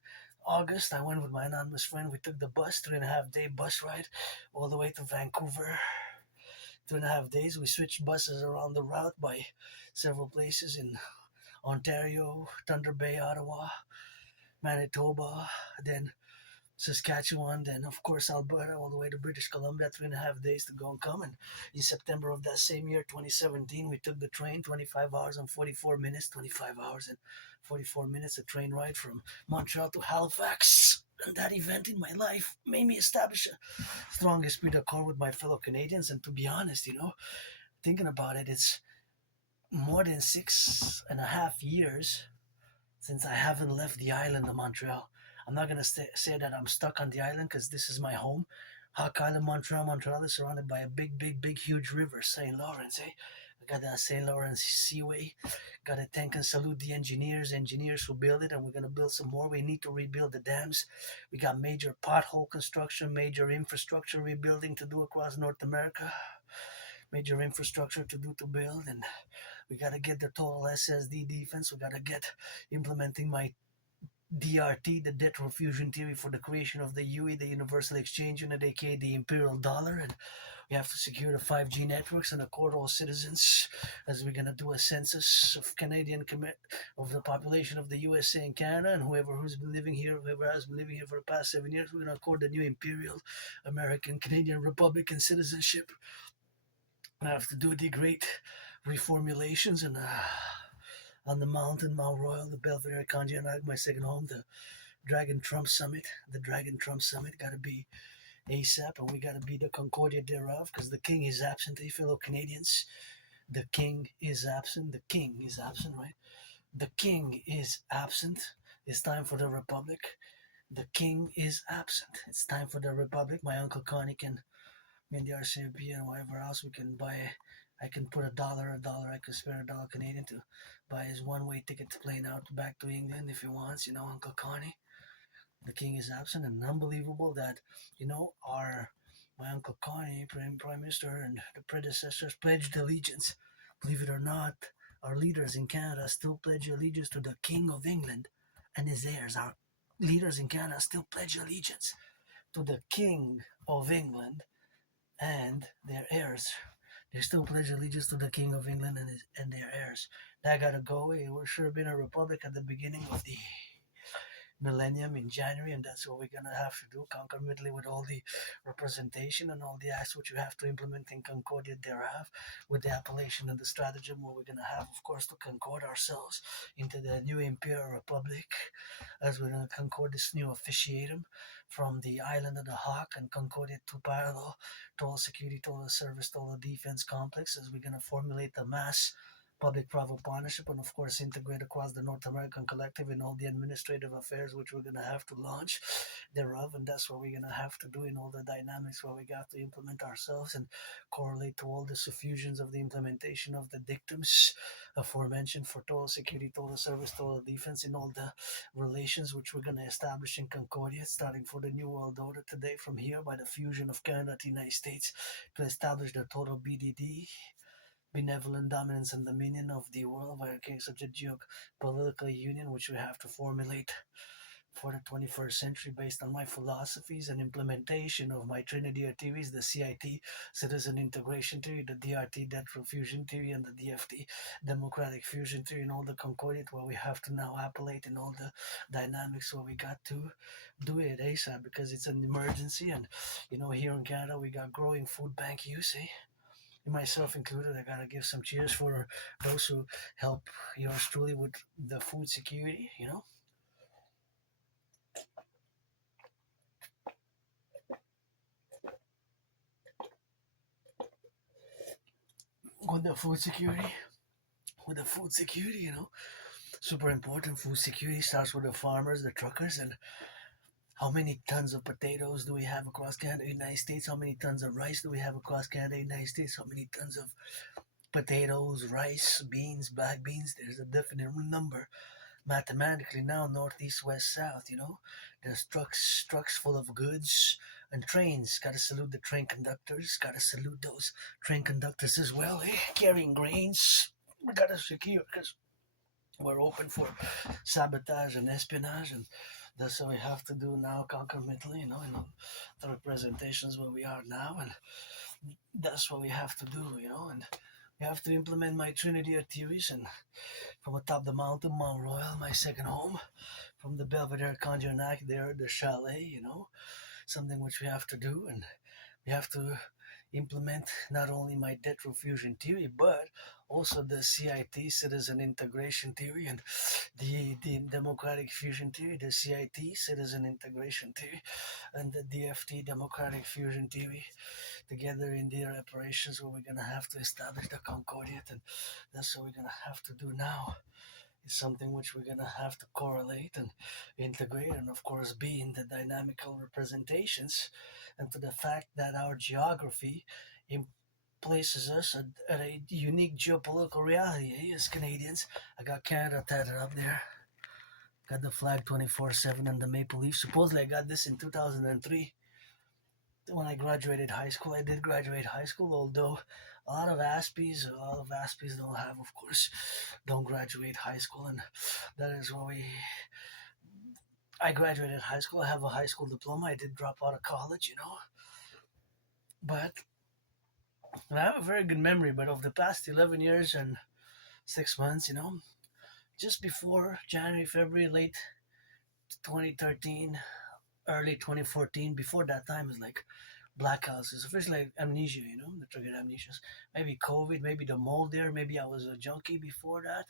August. I went with my anonymous friend. We took the bus, 3.5 day bus ride, all the way to Vancouver. 2.5 days. We switched buses around the route by several places in Ontario, Thunder Bay, Ottawa, Manitoba, then Saskatchewan, then of course Alberta, all the way to British Columbia. 3.5 days to go and come. And in September of that same year, 2017, we took the train. 25 hours and 44 minutes. 25 hours and 44 minutes. A train ride from Montreal to Halifax. And that event in my life made me establish a strong esprit de corps with my fellow Canadians. And to be honest, thinking about it, it's more than 6.5 years since I haven't left the island of Montreal. I'm not going to say that I'm stuck on the island because this is my home. Hawk Island, Montreal. Montreal is surrounded by a big, big, big, huge river, St. Lawrence. We got that St. Lawrence Seaway. Got to thank and salute the engineers who build it, and we're going to build some more. We need to rebuild the dams. We got major pothole construction, major infrastructure rebuilding to do across North America. Major infrastructure to do to build, and we got to get the total SSD defense. We got to get implementing my DRT, the debt refusion theory, for the creation of the UE, the Universal Exchange Unit, aka the Imperial Dollar. And we have to secure the 5G networks and accord all citizens, as we're going to do a census of of the population of the USA and Canada, and whoever has been living here for the past 7 years, we're going to accord the new Imperial American Canadian Republic and citizenship. I have to do the great reformulations and on the mountain, Mount Royal, the Belvedere, Conjanag, my second home, the Dragon Trump Summit. The Dragon Trump Summit got to be ASAP, and we got to be the Concordia thereof, because the king is absent, fellow Canadians. The king is absent. The king is absent, right? The king is absent. It's time for the Republic. The king is absent. It's time for the Republic. My Uncle Connie can, in the RCMP and whatever else we can buy. I can put a dollar. I can spare a dollar Canadian to buy his one-way ticket to plane out back to England if he wants. Uncle Connie. The king is absent, and unbelievable that my Uncle Connie, Prime Minister, and the predecessors pledged allegiance. Believe it or not, our leaders in Canada still pledge allegiance to the King of England and his heirs. Our leaders in Canada still pledge allegiance to the King of England and their heirs. They still pledge allegiance to the King of England and their heirs. That gotta go. It should have been a republic at the beginning of the millennium in January, and that's what we're gonna have to do concomitantly with all the representation and all the acts which we have to implement in Concordia thereof, with the appellation and the stratagem what we're gonna have, of course, to concord ourselves into the new Imperial Republic, as we're gonna concord this new officiatum from the island of the Hawk and Concordia to parallel total security, total service, total defense complex, as we're gonna formulate the mass public-private partnership, and of course integrate across the North American Collective in all the administrative affairs which we're going to have to launch thereof. And that's what we're going to have to do in all the dynamics where we got to implement ourselves and correlate to all the suffusions of the implementation of the dictums aforementioned for total security, total service, total defense, in all the relations which we're going to establish in Concordia, starting for the New World Order today from here by the fusion of Canada to the United States to establish the total BDD, benevolent dominance and dominion of the world by a case of the geopolitical union, which we have to formulate for the 21st century based on my philosophies and implementation of my Trinity of theories, the CIT, Citizen Integration Theory, the DRT, Debt Fusion Theory, and the DFT, Democratic Fusion Theory, and all the concordiate where we have to now appellate in all the dynamics where we got to do it ASAP, because it's an emergency. And here in Canada we got growing food bank use, myself included, I gotta give some cheers for those who help yours truly with the food security, with the food security, with the food security, super important. Food security starts with the farmers, the truckers, and how many tons of potatoes do we have across Canada, United States? How many tons of rice do we have across Canada, United States? How many tons of potatoes, rice, beans, black beans? There's a definite number mathematically now, northeast, west, south. There's trucks full of goods and trains. Gotta salute the train conductors. Gotta salute those train conductors as well, carrying grains. We gotta secure because we're open for sabotage and espionage, and that's what we have to do now concomitantly, in the representations where we are now, and that's what we have to do, and we have to implement my Trinity of theories, and from atop the mountain, Mount Royal, my second home, from the Belvedere Conjurac there, the chalet, something which we have to do, and we have to implement not only my debt fusion theory, but also the CIT, citizen integration theory, and the democratic fusion theory, the CIT, citizen integration theory, and the DFT, democratic fusion theory, together in their operations where we're going to have to establish the concordiate, and that's what we're going to have to do now. It's something which we're going to have to correlate and integrate, and of course be in the dynamical representations, and to the fact that our geography places us at a unique geopolitical reality, as Canadians. I got Canada tatted up there. Got the flag 24/7 and the maple leaf. Supposedly I got this in 2003 when I graduated high school. I did graduate high school, although a lot of Aspies don't have, of course, don't graduate high school, and that is why I graduated high school. I have a high school diploma. I did drop out of college, but I have a very good memory. But of the past 11 years and 6 months, just before January, February, late 2013, early 2014, before that time is like blackouts. It's officially like amnesia, the triggered amnesias. Maybe COVID, maybe the mold there, maybe I was a junkie before that.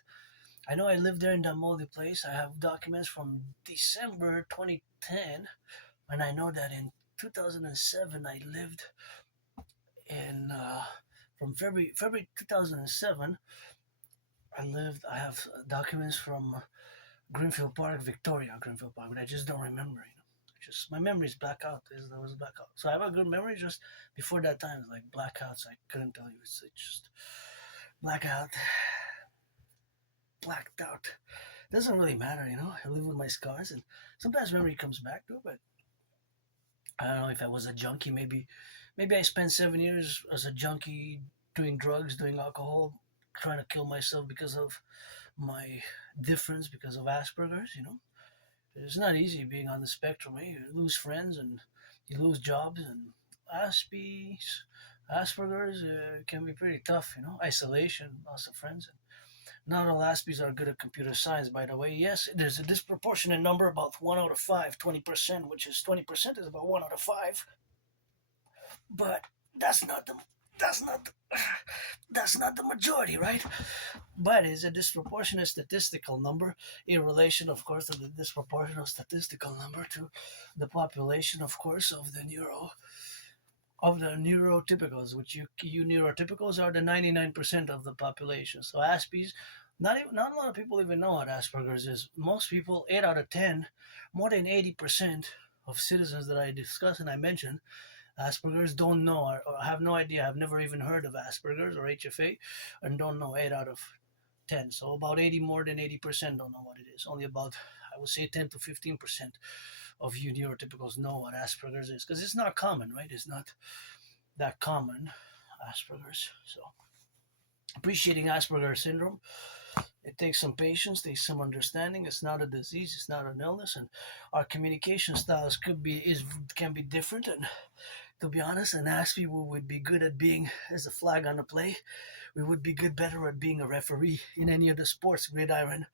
I know I lived there in that moldy place. I have documents from December 2010, and I know that in 2007 I lived in from February 2007. I have documents from Greenfield Park, Victoria, Greenfield Park, but I just don't remember. Just my memories black out. There was blackout. So I have a good memory. Just before that time, it's like blackouts. I couldn't tell you. It's just blackout, blacked out. It doesn't really matter. I live with my scars, and sometimes memory comes back to it. But I don't know if I was a junkie. Maybe I spent 7 years as a junkie, doing drugs, doing alcohol, trying to kill myself because of my difference, because of Asperger's. It's not easy being on the spectrum. You lose friends and you lose jobs, and Asperger's can be pretty tough. Isolation, loss of friends. And not all Aspies are good at computer science, by the way. Yes, there's a disproportionate number, about 1 out of 5, 20%, which is 20% is about 1 out of 5. But that's not the that's not that's not the majority, right? But it's a disproportionate statistical number in relation, of course, to the disproportionate statistical number to the population, of course, of the neurotypicals, which you neurotypicals are the 99% of the population. So Aspies, not a lot of people even know what Asperger's is. Most people, 8 out of 10, more than 80% of citizens that I discuss and I mentioned Asperger's don't know or have no idea. I've never even heard of Asperger's or HFA, and don't know 8 out of 10. So about 80, more than 80% don't know what it is. Only about, I would say, 10 to 15% of you neurotypicals know what Asperger's is, because it's not common, right? It's not that common, Asperger's. So appreciating Asperger's syndrome, it takes some patience, takes some understanding. It's not a disease, it's not an illness, and our communication styles can be different. And to be honest, an Aspie would be good at being as a flag on the play. We would be better at being a referee in any of the sports, gridiron,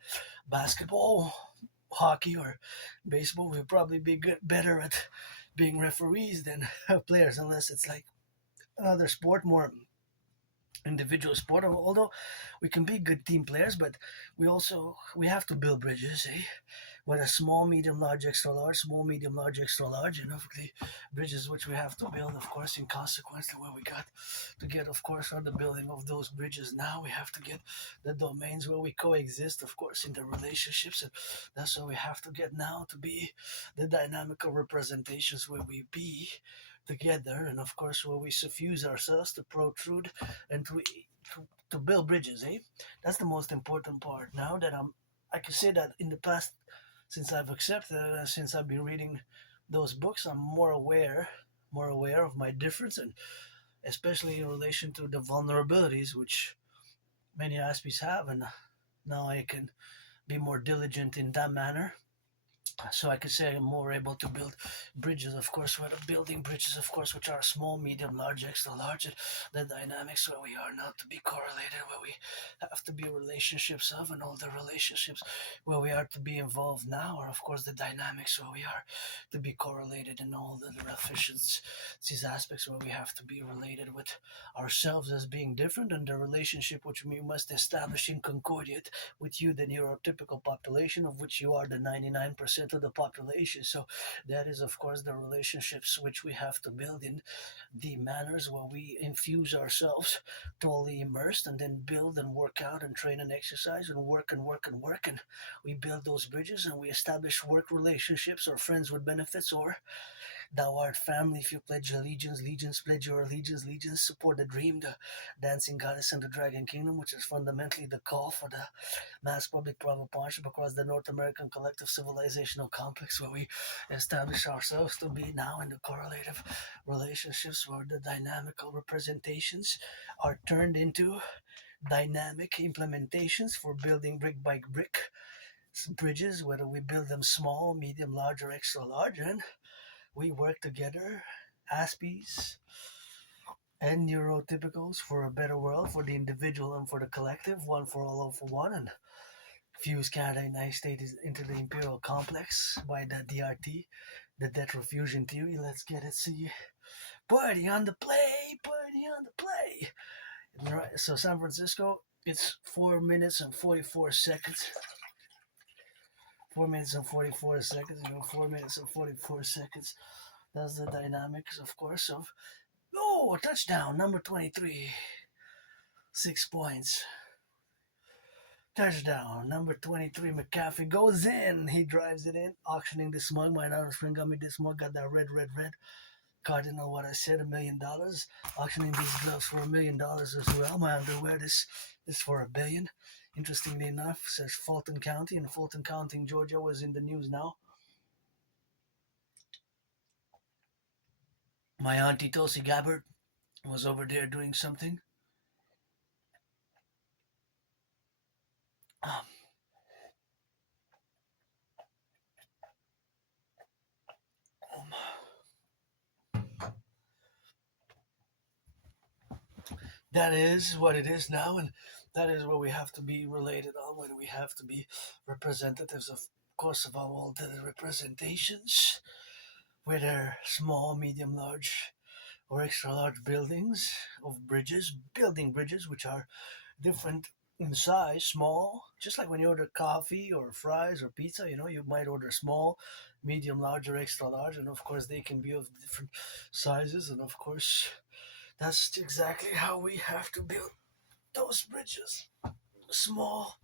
basketball, hockey, or baseball. We'd probably be better at being referees than players, unless it's like another sport, more individual sport. Although we can be good team players, but we have to build bridges, eh? Whether small, medium, large, extra large, small, medium, large, extra large, the bridges which we have to build, of course, in consequence to where we got to get, of course, for the building of those bridges. Now we have to get the domains where we coexist, of course, in the relationships, and that's what we have to get now to be the dynamical representations where we be together, and of course where we suffuse ourselves to protrude and to build bridges, eh? That's the most important part. Now that I can say that in the past, since I've accepted, since I've been reading those books, I'm more aware of my difference, and especially in relation to the vulnerabilities which many Aspies have, and now I can be more diligent in that manner, so I could say I'm more able to build bridges, of course, where the building bridges, of course, which are small, medium, large, extra large, and the dynamics where we are now to be correlated, where we have to be relationships of, and all the relationships where we are to be involved now are, of course, the dynamics where we are to be correlated in all the efficiencies, these aspects where we have to be related with ourselves as being different, and the relationship which we must establish in concordiate with you, the neurotypical population, of which you are the 99% of the population. So that is, of course, the relationships which we have to build in the manners where we infuse ourselves totally immersed, and then build and work out and train and exercise and work and work and work, and we build those bridges, and we establish work relationships or friends with benefits, or thou art family if you pledge allegiance, legions pledge your allegiance, legions support the dream, the dancing goddess and the dragon kingdom, which is fundamentally the call for the mass public private partnership across the North American collective civilizational complex, where we establish ourselves to be now in the correlative relationships where the dynamical representations are turned into dynamic implementations for building brick by brick bridges, whether we build them small, medium, large, or extra large, and we work together, Aspies and neurotypicals, for a better world for the individual and for the collective, one for all for one, and fuse Canada and the United States into the imperial complex by the DRT, the debt refusion theory. Let's get it. See, party on the play, party on the play. Right, so San Francisco, it's 4 minutes and 44 seconds. 4 minutes and 44 seconds. 4 minutes and 44 seconds. That's the dynamics, of course, of a touchdown, number 23. 6 points. Touchdown, number 23, McCaffrey goes in. He drives it in, auctioning the smug. My daughter's friend got me this smug, got that red, red, red. Cardinal, what I said, $1 million. Auctioning these gloves for $1 million as well. My underwear, this is for $1 billion. Interestingly enough, says Fulton County, and Fulton County, Georgia, was in the news now. My auntie Tulsi Gabbard was over there doing something. Um, that is what it is now, and that is where we have to be related on, where we have to be representatives, of course, of all the representations, whether small, medium, large, or extra large buildings of bridges, building bridges which are different in size, small, just like when you order coffee or fries or pizza, you might order small, medium, large, or extra large, and of course they can be of different sizes, and of course that's exactly how we have to build those bridges. Small,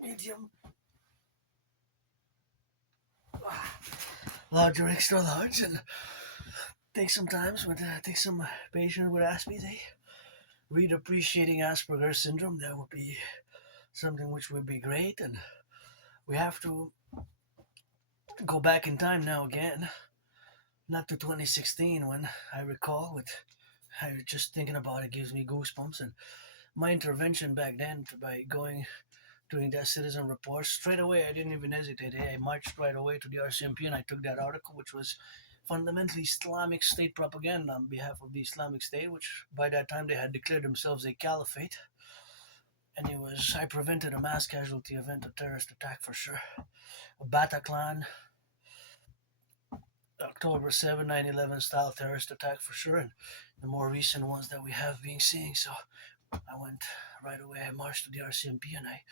medium, large, or extra large, and take some patience with Aspies, eh? Read appreciating Asperger's syndrome, that would be something which would be great, and we have to go back in time now again, not to 2016, when I recall with I was just thinking about it gives me goosebumps, and my intervention back then by doing that citizen report straight away. I didn't even hesitate. I marched right away to the RCMP and I took that article, which was fundamentally Islamic State propaganda on behalf of the Islamic State, which by that time they had declared themselves a caliphate. And I prevented a mass casualty event, a terrorist attack for sure. A Bataclan, October 7, 9/11 style terrorist attack for sure, and the more recent ones that we have been seeing. So I went right away. I marched to the RCMP and I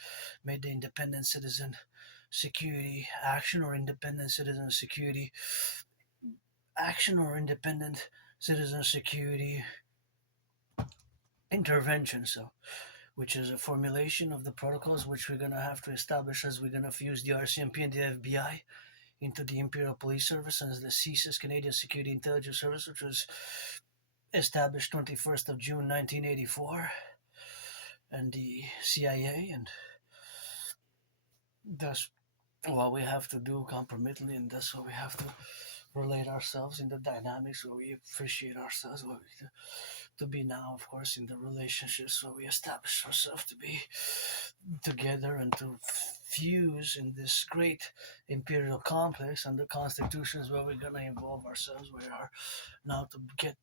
made the independent citizen security action or independent citizen security action or independent citizen security intervention. So, which is a formulation of the protocols which we're going to have to establish as we're going to fuse the RCMP and the FBI into the Imperial Police Service and the CSIS Canadian Security Intelligence Service, which was established 21st of June 1984, and the CIA, and that's what we have to do compromittently, and that's what we have to relate ourselves in the dynamics where we appreciate ourselves, where we to be now, of course, in the relationships where we establish ourselves to be together and to fuse in this great imperial complex and the constitutions where we're going to involve ourselves. We are now to get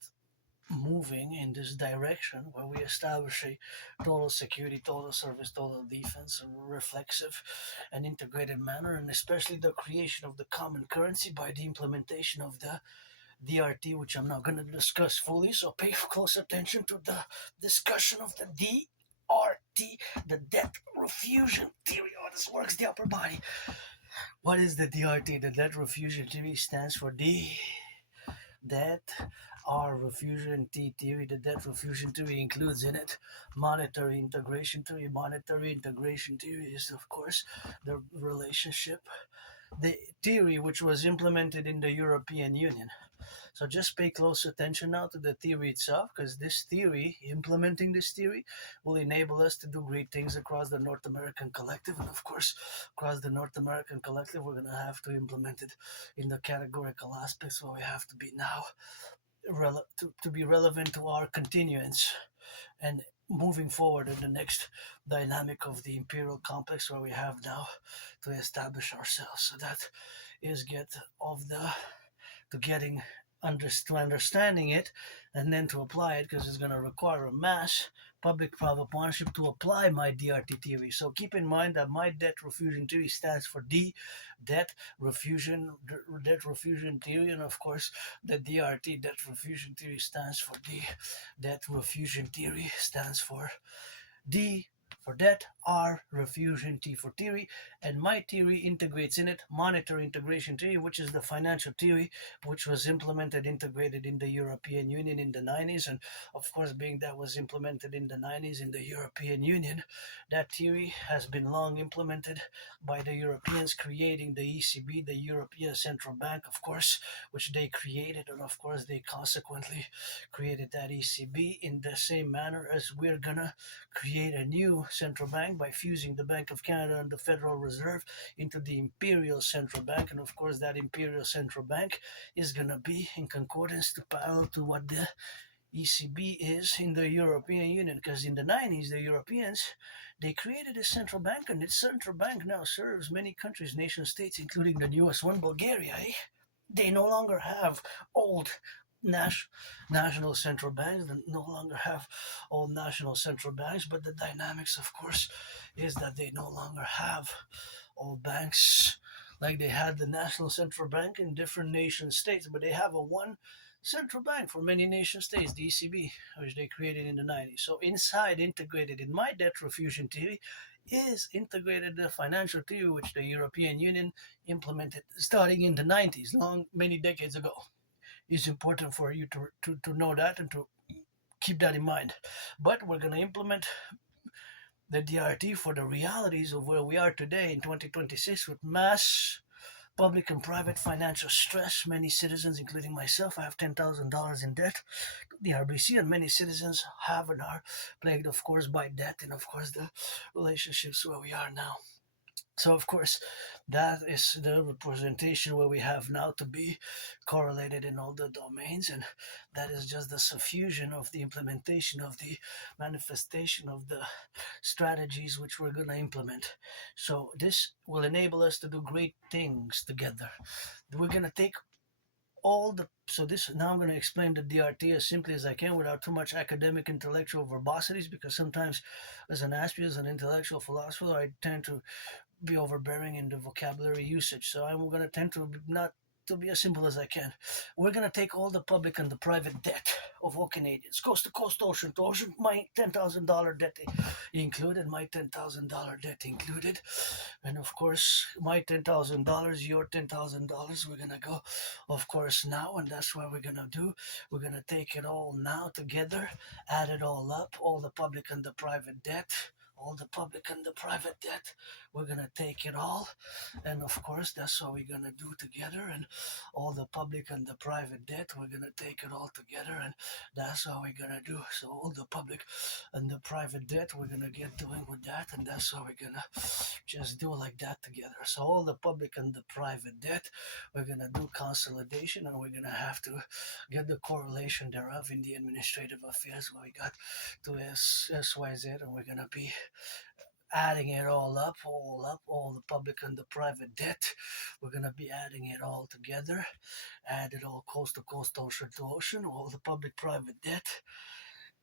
moving in this direction where we establish a total security, total service, total defense, a reflexive and integrated manner, and especially the creation of the common currency by the implementation of the DRT, which I'm not going to discuss fully, so pay close attention to the discussion of the DRT, the debt refusion theory. Oh, this works the upper body. What is the DRT? The debt refusion theory stands for D. Debt R refusion T theory. The debt refusion theory includes in it monetary integration theory. Monetary integration theory is, of course, the relationship, the theory which was implemented in the European Union. So just pay close attention now to the theory itself, because this theory, implementing this theory, will enable us to do great things across the North American Collective. And of course, across the North American Collective, we're going to have to implement it in the categorical aspects where we have to be now to be relevant to our continuance and moving forward in the next dynamic of the imperial complex where we have now to establish ourselves. So that is get of the to getting to understanding it and then to apply it, because it's going to require a mass public-private partnership to apply my DRT theory. So keep in mind that my debt refusion theory stands for D, debt refusion theory, and of course the DRT, debt refusion theory, stands for D. Debt refusion theory stands for D for debt, R refusion, T for theory, and my theory integrates in it monetary integration theory, which is the financial theory which was integrated in the European Union in the 90s. And of course, being that was implemented in the 90s in the European Union, that theory has been long implemented by the Europeans, creating the ECB, the European Central Bank, of course, which they created, and of course they consequently created that ECB in the same manner as we're gonna create a new central bank by fusing the Bank of Canada and the Federal Reserve into the Imperial Central Bank. And of course, that Imperial Central Bank is going to be in concordance to parallel to what the ECB is in the European Union. Because in the 90s, the Europeans, they created a central bank, and its central bank now serves many countries, nation states, including the newest one, Bulgaria. They no longer have old national central banks that no longer have all national central banks, but the dynamics, of course, is that they no longer have all banks like they had the national central bank in different nation states, but they have a one central bank for many nation states, the ECB, which they created in the 90s. So inside, integrated in my debt refusion theory, is integrated the financial theory which the European Union implemented starting in the 90s, many decades ago. It's important for you to know that and to keep that in mind. But we're going to implement the DRT for the realities of where we are today in 2026 with mass public and private financial stress. Many citizens, including myself, I have $10,000 in debt to the RBC, and many citizens have and are plagued, of course, by debt and, of course, the relationships where we are now. So, of course, that is the representation where we have now to be correlated in all the domains, and that is just the suffusion of the implementation of the manifestation of the strategies which we're going to implement. So, this will enable us to do great things together. We're going to take now I'm going to explain the DRT as simply as I can without too much academic intellectual verbosities, because sometimes as an Aspiesque, as an intellectual philosopher, I tend to be overbearing in the vocabulary usage. So I'm going to tend to not to be as simple as I can. We're going to take all the public and the private debt, of all Canadians, coast to coast, ocean to ocean. My $10,000 debt included, my $10,000 debt included. And of course, my $10,000, your $10,000, we're gonna go, of course, now, and that's what we're gonna do. We're gonna take it all now together, add it all up, all the public and the private debt. All the public and the private debt, we're gonna take it all, and of course that's what we're gonna do together. And all the public and the private debt, we're gonna take it all together, and that's what we're gonna do. So all the public and the private debt, we're gonna get doing with that, and that's what we're gonna just do like that together. So all the public and the private debt, we're gonna do consolidation, and we're gonna have to get the correlation thereof in the administrative affairs where we got to SYZ, and we're gonna be adding it all the public and the private debt. We're gonna be adding it all together, add it all coast to coast, ocean to ocean, all the public private debt,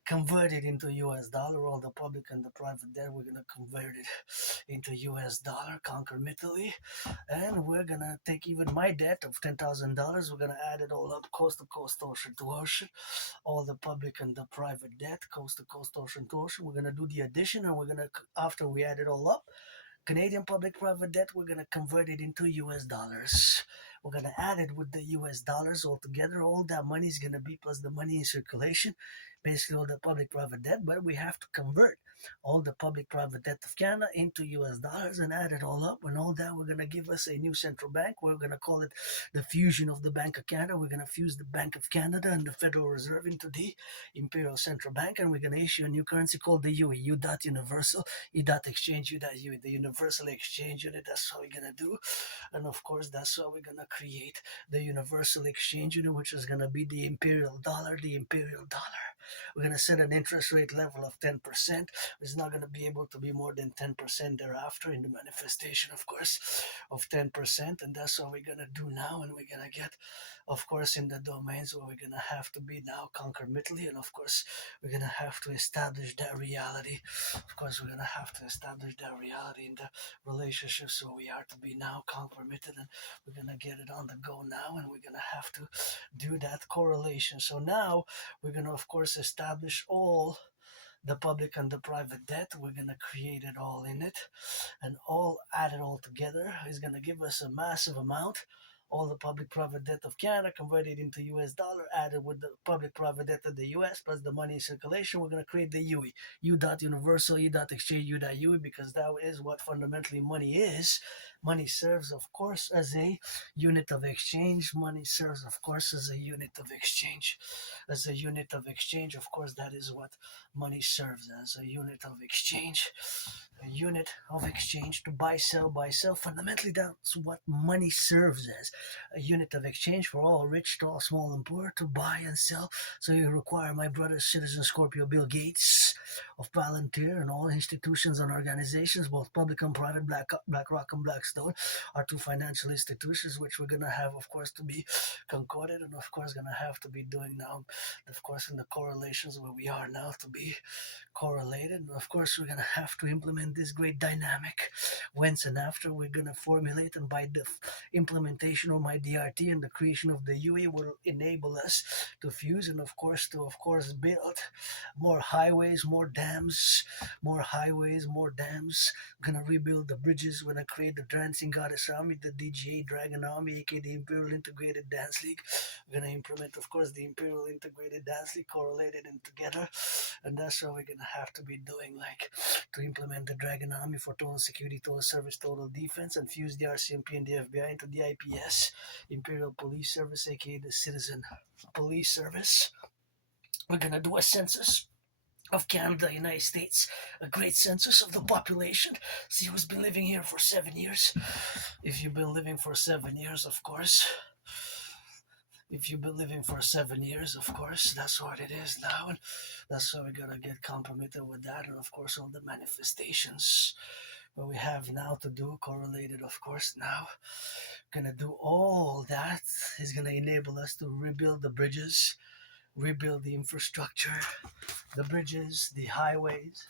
convert it into US dollar, all the public and the private debt, we're gonna convert it into US dollar concomitantly, and we're gonna take even my debt of $10,000, we're gonna add it all up coast to coast, ocean to ocean, all the public and the private debt, coast to coast, ocean to ocean. We're gonna do the addition, and we're gonna, after we add it all up, Canadian public private debt, we're gonna convert it into US dollars. We're gonna add it with the US dollars all together. All that money is gonna be plus the money in circulation, basically all the public private debt, but we have to convert all the public private debt of Canada into US dollars and add it all up. And all that, we're gonna give us a new central bank. We're gonna call it the fusion of the Bank of Canada. We're gonna fuse the Bank of Canada and the Federal Reserve into the Imperial Central Bank, and we're gonna issue a new currency called the UE, U dot universal, U dot exchange, U dot UE, the universal exchange unit. That's what we're gonna do. And of course, that's what we're gonna create the universal exchange unit, which is gonna be the imperial dollar, the imperial dollar. We're going to set an interest rate level of 10%. It's not going to be able to be more than 10% thereafter in the manifestation, of course, of 10%. And that's what we're going to do now. And we're going to get, of course, in the domains where we're going to have to be now concomitantly. And of course, we're going to have to establish that reality. Of course, we're going to have to establish that reality in the relationships where we are to be now concomitant. And we're going to get it on the go now. And we're going to have to do that correlation. So now we're going to, of course, establish all the public and the private debt. We're going to create it all in it, and all add it all together is going to give us a massive amount. All the public private debt of Canada converted into US dollar, added with the public private debt of the US plus the money in circulation, we're going to create the UE, U dot universal, U dot exchange, U dot UE, because that is what fundamentally money is. Money serves, of course, as a unit of exchange. Money serves, of course, as a unit of exchange. As a unit of exchange, of course, that is what money serves as, a unit of exchange. A unit of exchange to buy, sell, buy, sell. Fundamentally, that's what money serves as, a unit of exchange for all rich, tall, small, and poor to buy and sell. So you require my brother, citizen Scorpio, Bill Gates of Palantir, and all institutions and organizations, both public and private, BlackRock and Blackstone, are two financial institutions which we're going to have, of course, to be concorded, and of course going to have to be doing now, of course, in the correlations where we are now to be correlated. And of course, we're going to have to implement this great dynamic whence and after we're going to formulate, and by the implementation of my DRT and the creation of the UE will enable us to fuse and of course build more highways, more dams, more highways, more dams. We're going to rebuild the bridges. We're going to create the Dancing Goddess Army, the DGA Dragon Army, aka the Imperial Integrated Dance League. We're going to implement, of course, the Imperial Integrated Dance League, correlated and together, and that's what we're going to have to be doing, like to implement the Dragon Army for total security, total service, total defense, and fuse the RCMP and the FBI into the IPS, Imperial Police Service, aka the Citizen Police Service. We're going to do a census of Canada, United States, a great census of the population. See who's been living here for 7 years. If you've been living for 7 years, of course. If you've been living for 7 years, of course, that's what it is now. And that's why we gotta get compromised with that. And of course, all the manifestations what we have now to do, correlated, of course, now. Gonna do all that is gonna enable us to rebuild the bridges, rebuild the infrastructure, the bridges, the highways,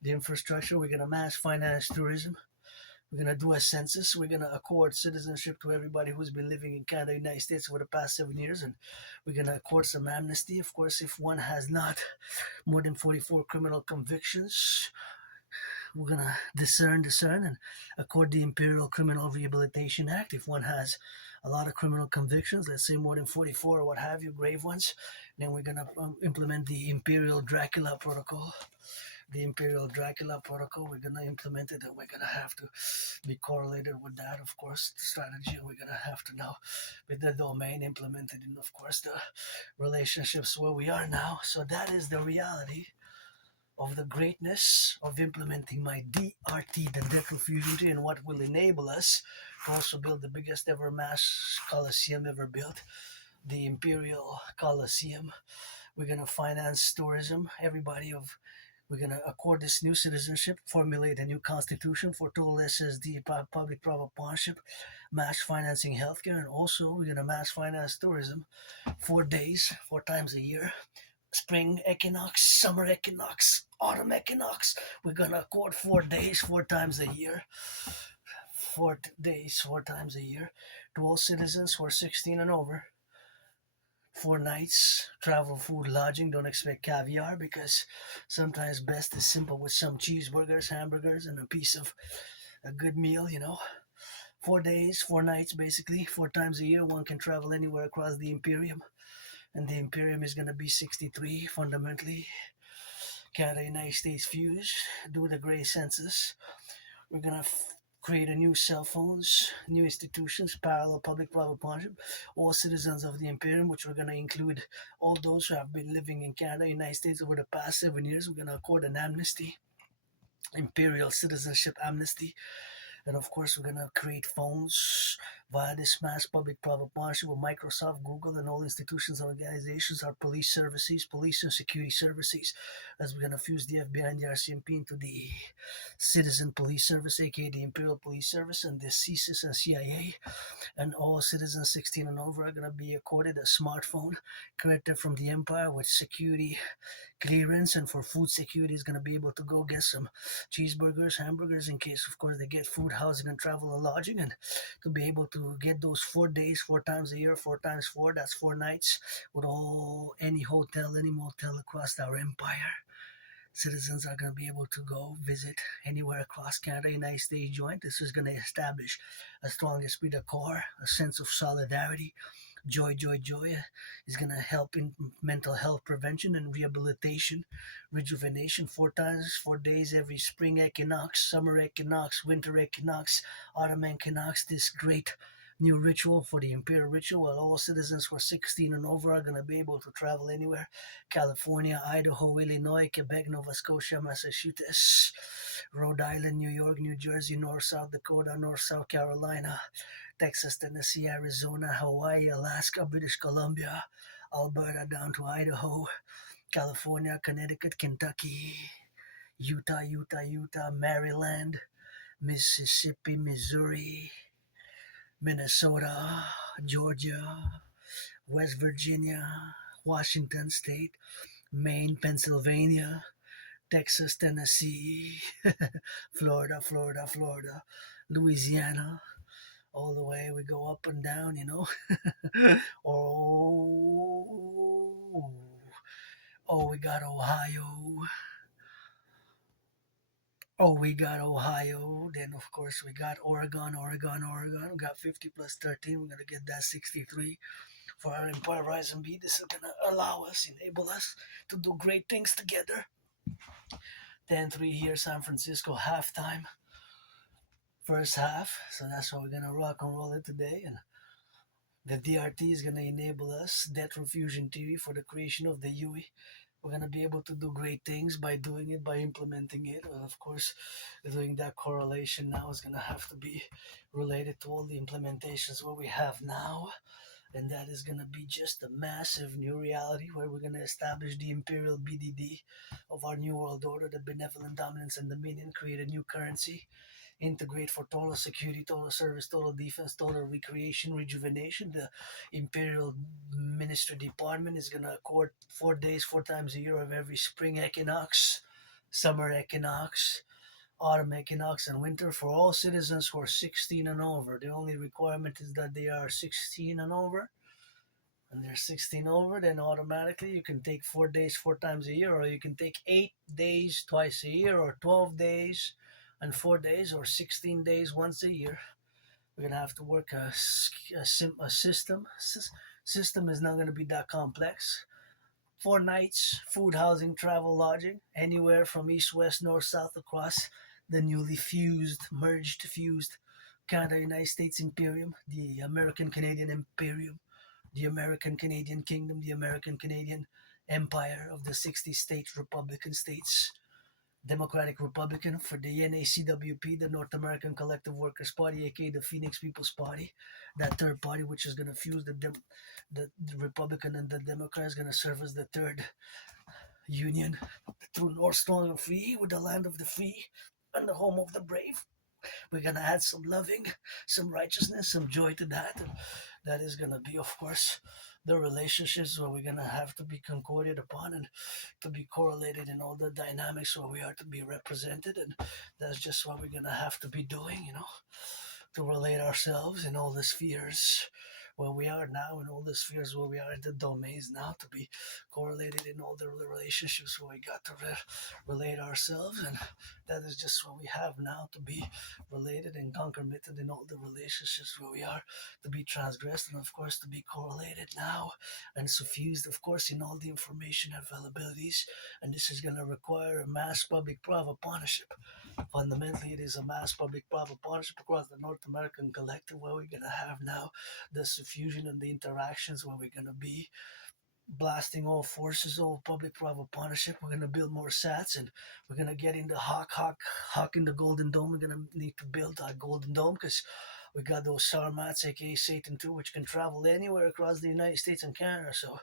the infrastructure. We're gonna mass finance tourism. We're gonna do a census. We're gonna accord citizenship to everybody who's been living in Canada, United States for the past 7 years, and we're gonna accord some amnesty. Of course, if one has not more than 44 criminal convictions, we're gonna discern, and accord the Imperial Criminal Rehabilitation Act. If one has a lot of criminal convictions, let's say more than 44 or what have you, grave ones, then we're gonna implement the Imperial Dracula Protocol. The Imperial Dracula Protocol, we're gonna implement it, and we're gonna have to be correlated with that, of course, the strategy, and we're gonna have to now, with the domain implemented in, of course, the relationships where we are now. So that is the reality of the greatness of implementing my DRT, the debt refusion tree, and what will enable us to also build the biggest ever mass coliseum ever built, the Imperial Coliseum. We're gonna finance tourism. We're gonna accord this new citizenship, formulate a new constitution for total SSD, public-private partnership, mass financing healthcare, and also we're gonna mass finance tourism, 4 days, 4 times a year, spring equinox, summer equinox, autumn equinox. We're gonna accord 4 days, 4 times a year. 4 days, 4 times a year to all citizens who are 16 and over. 4 nights, travel, food, lodging. Don't expect caviar because sometimes best is simple with some cheeseburgers, hamburgers, and a piece of a good meal. 4 days, 4 nights, basically, 4 times a year. One can travel anywhere across the Imperium, and the Imperium is going to be 63 fundamentally. Canada, United States fuse, do the gray census. We're going to create a new cell phones, new institutions, parallel public-private partnership, all citizens of the Imperium, which we're going to include all those who have been living in Canada, United States over the past 7 years. We're going to accord an amnesty, Imperial citizenship amnesty. And of course, we're going to create phones via this mass public-private partnership with Microsoft, Google, and all institutions and organizations, our police services, police and security services, as we're going to fuse the FBI and the RCMP into the Citizen Police Service, aka the Imperial Police Service, and the CSIS and CIA. And all citizens 16 and over are going to be accorded a smartphone created from the Empire with security clearance, and for food security is going to be able to go get some cheeseburgers, hamburgers, in case, of course, they get food, housing, and travel and lodging, and to be able to get those 4 days, 4 times a year, 4 times 4, that's 4 nights, with any hotel, any motel across our empire. Citizens are going to be able to go visit anywhere across Canada, United States joint. This is going to establish a strong esprit de corps, a sense of solidarity. Joy is going to help in mental health prevention and rehabilitation, rejuvenation. 4 times, 4 days every spring equinox, summer equinox, winter equinox, autumn equinox. This great new ritual for the Imperial ritual, where all citizens who are 16 and over are going to be able to travel anywhere. California, Idaho, Illinois, Quebec, Nova Scotia, Massachusetts, Rhode Island, New York, New Jersey, North, South Dakota, North, South Carolina, Texas, Tennessee, Arizona, Hawaii, Alaska, British Columbia, Alberta down to Idaho, California, Connecticut, Kentucky, Utah, Maryland, Mississippi, Missouri, Minnesota, Georgia, West Virginia, Washington State, Maine, Pennsylvania, Texas, Tennessee, Florida, Louisiana, all the way we go up and down. oh, we got Ohio. We got Ohio. Then, of course, we got Oregon. We got 50 plus 13. We're going to get that 63 for our Empire Rise and Beat. This is going to enable us to do great things together. 10-3 here, San Francisco, halftime. First half. So that's what we're going to rock and roll it today. And the DRT is going to enable us, debt refusion theory, for the creation of the UE. We're going to be able to do great things by doing it, by implementing it. Of course, doing that correlation now is going to have to be related to all the implementations what we have now. And that is going to be just a massive new reality where we're going to establish the Imperial BDD of our New World Order, the benevolent dominance and dominion, create a new currency, integrate for total security, total service, total defense, total recreation, rejuvenation. The Imperial Ministry Department is going to accord 4 days, 4 times a year of every spring equinox, summer equinox, autumn equinox and winter for all citizens who are 16 and over. The only requirement is that they are 16 and over. And they're 16 over, then automatically you can take 4 days 4 times a year, or you can take 8 days twice a year, or 12 days and 4 days, or 16 days once a year. We're gonna have to work a system. System is not gonna be that complex. 4 nights, food, housing, travel, lodging, anywhere from east, west, north, south across the newly fused Canada, United States Imperium, the American Canadian Imperium, the American Canadian Kingdom, the American Canadian Empire of the 60 state Republican states. Democratic Republican for the N.A.C.W.P, the North American Collective Workers Party, aka the Phoenix People's Party. That third party, which is going to fuse the Republican and the Democrat, is going to serve as the third union. The true North, strong and free, with the land of the free and the home of the brave. We're going to add some loving, some righteousness, some joy to that. And that is going to be, of course, the relationships where we're going to have to be concorded upon and to be correlated in all the dynamics where we are to be represented. And that's just what we're going to have to be doing, to relate ourselves in all the spheres where we are now, in all the spheres where we are in the domains now, to be correlated in all the relationships where we got to relate ourselves. And that is just what we have now, to be related and concomitant in all the relationships where we are, to be transgressed, and of course to be correlated now and suffused, of course, in all the information availabilities. And this is going to require a mass public-private partnership. Fundamentally, it is a mass public-private partnership across the North American collective, where we're going to have now the suffusion and the interactions, where we're going to be blasting all forces, all public-private partnership. We're going to build more sats, and we're going to get in the hawk in the Golden Dome. We're going to need to build that Golden Dome, because we got those Sarmats, aka Satan 2, which can travel anywhere across the United States and Canada. So